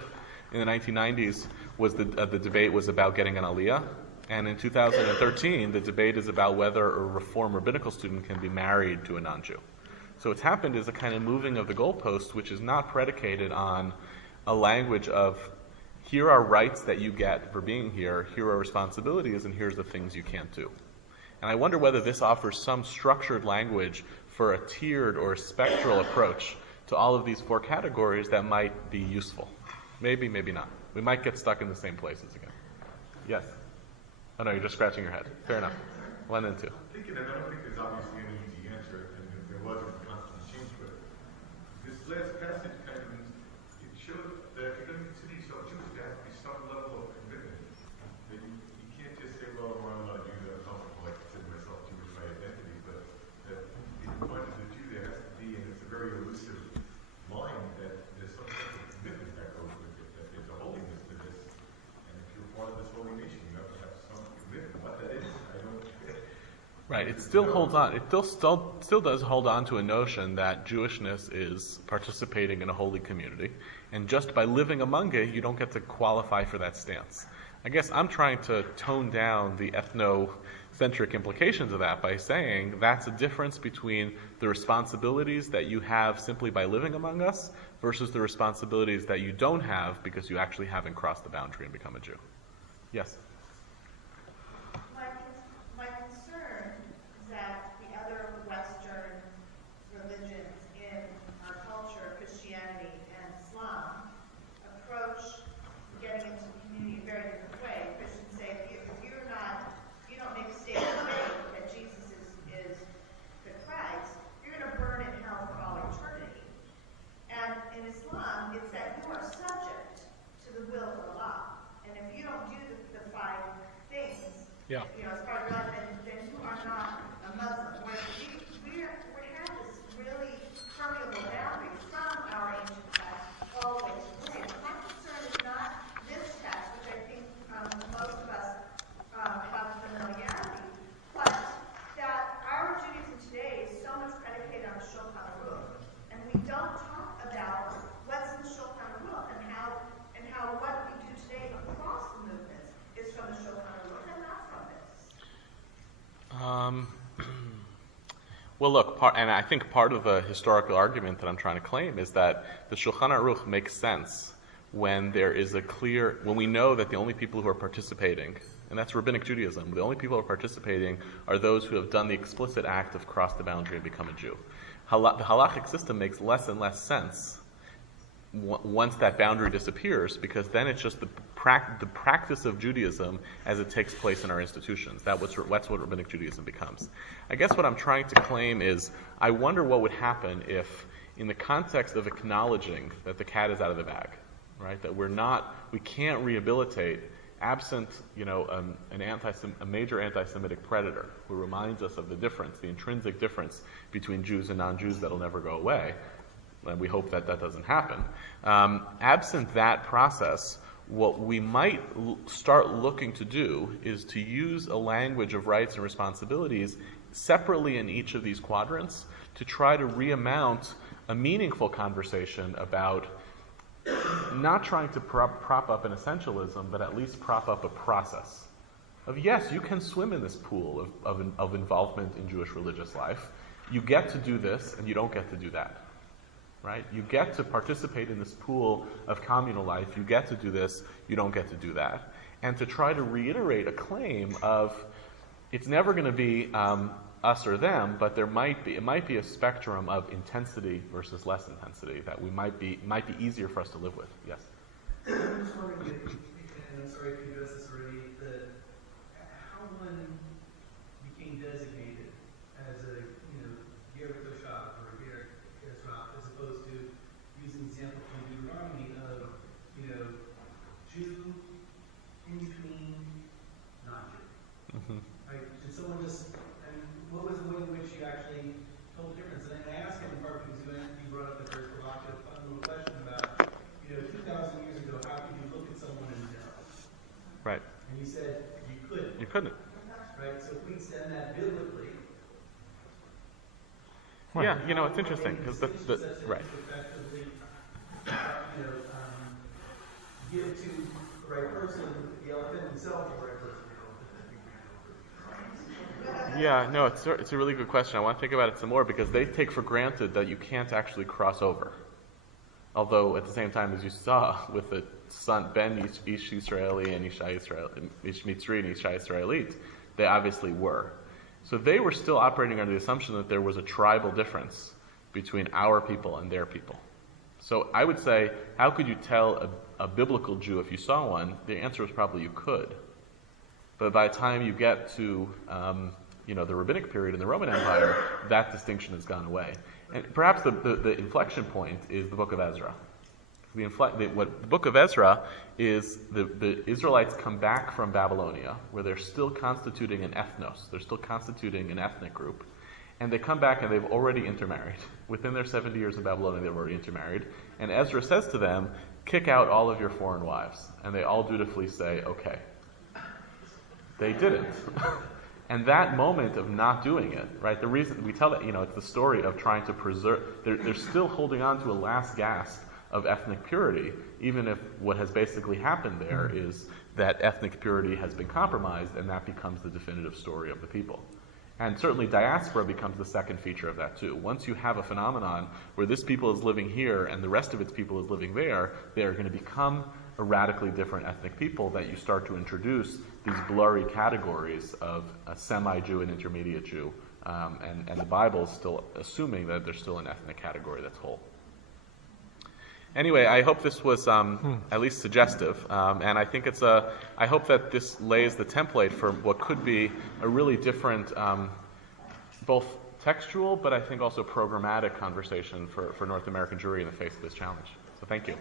In the 1990s, the debate was about getting an aliyah. And in 2013, the debate is about whether a Reform rabbinical student can be married to a non-Jew. So what's happened is a kind of moving of the goalposts, which is not predicated on a language of, here are rights that you get for being here, here are responsibilities, and here's the things you can't do. And I wonder whether this offers some structured language for a tiered or spectral approach to all of these four categories that might be useful. Maybe, maybe not. We might get stuck in the same places again. Yes? Oh no, you're just scratching your head. Fair enough. One and two. I'm thinking that I don't think there's obviously any easy answer, and if there wasn't, the constant change, but this last passage kind of means, it shows that if you're going to consider yourself Jewish, there has to be some level of commitment. That you can't just say, well, I'm not a Jew, that I'm comfortable, I consider myself Jewish by identity, but that the point of the Jew there has to be, and it's a very elusive line, that there's some kind of commitment that goes with it, that there's a holiness to this, and if you're part of this holy nation, you have to have some commitment. What that is, I don't get. Right, it still holds on. It still does hold on to a notion that Jewishness is participating in a holy community, and just by living among it, you don't get to qualify for that stance. I guess I'm trying to tone down the ethnocentric implications of that by saying that's a difference between the responsibilities that you have simply by living among us versus the responsibilities that you don't have because you actually haven't crossed the boundary and become a Jew. Yes? My concern is that the other Western religions in our culture, Christianity and Islam, approach getting into the community in a very different way. Christians say, if you don't make a statement of faith that Jesus is the Christ, you're going to burn in hell for all eternity. And in Islam, it's that you are subject to the will of Allah. And if you don't do the five things, as part of life, then you are not a Muslim. Whereas we have this really permeable boundary from our ancient text always. My concern is not this text, which I think most of us have familiarity, but that our Judaism today is so much predicated on the Shulchan Aruch, and we don't talk about what's in the Shulchan Aruch and how what we do today across the movements is from the Shulchan Aruch and not from this. Well, look, and I think part of the historical argument that I'm trying to claim is that the Shulchan Aruch makes sense when there is when we know that the only people who are participating, and that's Rabbinic Judaism, the only people who are participating are those who have done the explicit act of cross the boundary and become a Jew. The halachic system makes less and less sense once that boundary disappears, because then it's just the practice of Judaism as it takes place in our institutions. That's what Rabbinic Judaism becomes. I guess what I'm trying to claim is, I wonder what would happen if, in the context of acknowledging that the cat is out of the bag, right? That we can't rehabilitate absent, a major anti-Semitic predator who reminds us of the difference, the intrinsic difference between Jews and non-Jews that'll never go away. And we hope that doesn't happen. Absent that process, what we might start looking to do is to use a language of rights and responsibilities separately in each of these quadrants to try to remount a meaningful conversation about not trying to prop up an essentialism, but at least prop up a process of, yes, you can swim in this pool of involvement in Jewish religious life. You get to do this, and you don't get to do that. Right? You get to participate in this pool of communal life. You get to do this. You don't get to do that. And to try to reiterate a claim of, it's never going to be us or them, but it might be a spectrum of intensity versus less intensity that might be easier for us to live with. Yes. I'm just wondering if, and I'm sorry if you addressed this already, how one became designated as a, Yehuda Kurtzer or Yehuda Kurtzer, as opposed to using the example from Deuteronomy of, Jew, in between, non-Jew. Mm-hmm. Right? Did someone just, what was the way in which you actually told the difference? And I ask it in part because you brought up a very provocative, fun little question about, 2,000 years ago, how could you look at someone and know? Right. And you said you couldn't. You couldn't. Right? So if we extend that biblically. Yeah, it's interesting because right. Effectively, give it to the right person, the elephant himself, the right person. Yeah, no, it's a really good question. I want to think about it some more because they take for granted that you can't actually cross over. Although at the same time, as you saw with the son Ben Ish Yisraeli and Ish Mitzri and Ish Yisraelit, they obviously were. So they were still operating under the assumption that there was a tribal difference between our people and their people. So I would say, how could you tell a biblical Jew if you saw one? The answer was probably you could. But by the time you get to the rabbinic period in the Roman Empire, that distinction has gone away. And perhaps the inflection point is the book of Ezra. What the book of Ezra is, the Israelites come back from Babylonia, where they're still constituting an ethnos, they're still constituting an ethnic group, and they come back and they've already intermarried. Within their 70 years of Babylonia, they've already intermarried. And Ezra says to them, kick out all of your foreign wives. And they all dutifully say, okay. They didn't. And that moment of not doing it, right, the reason we tell that, it's the story of trying to preserve, they're still holding on to a last gasp of ethnic purity, even if what has basically happened there is that ethnic purity has been compromised, and that becomes the definitive story of the people. And certainly diaspora becomes the second feature of that too. Once you have a phenomenon where this people is living here and the rest of its people is living there, they are going to become a radically different ethnic people that you start to introduce these blurry categories of a semi-Jew and intermediate Jew. And the Bible is still assuming that there's still an ethnic category that's whole. Anyway, I hope this was at least suggestive, and I think I hope that this lays the template for what could be a really different, both textual, but I think also programmatic conversation for North American Jewry in the face of this challenge. So thank you.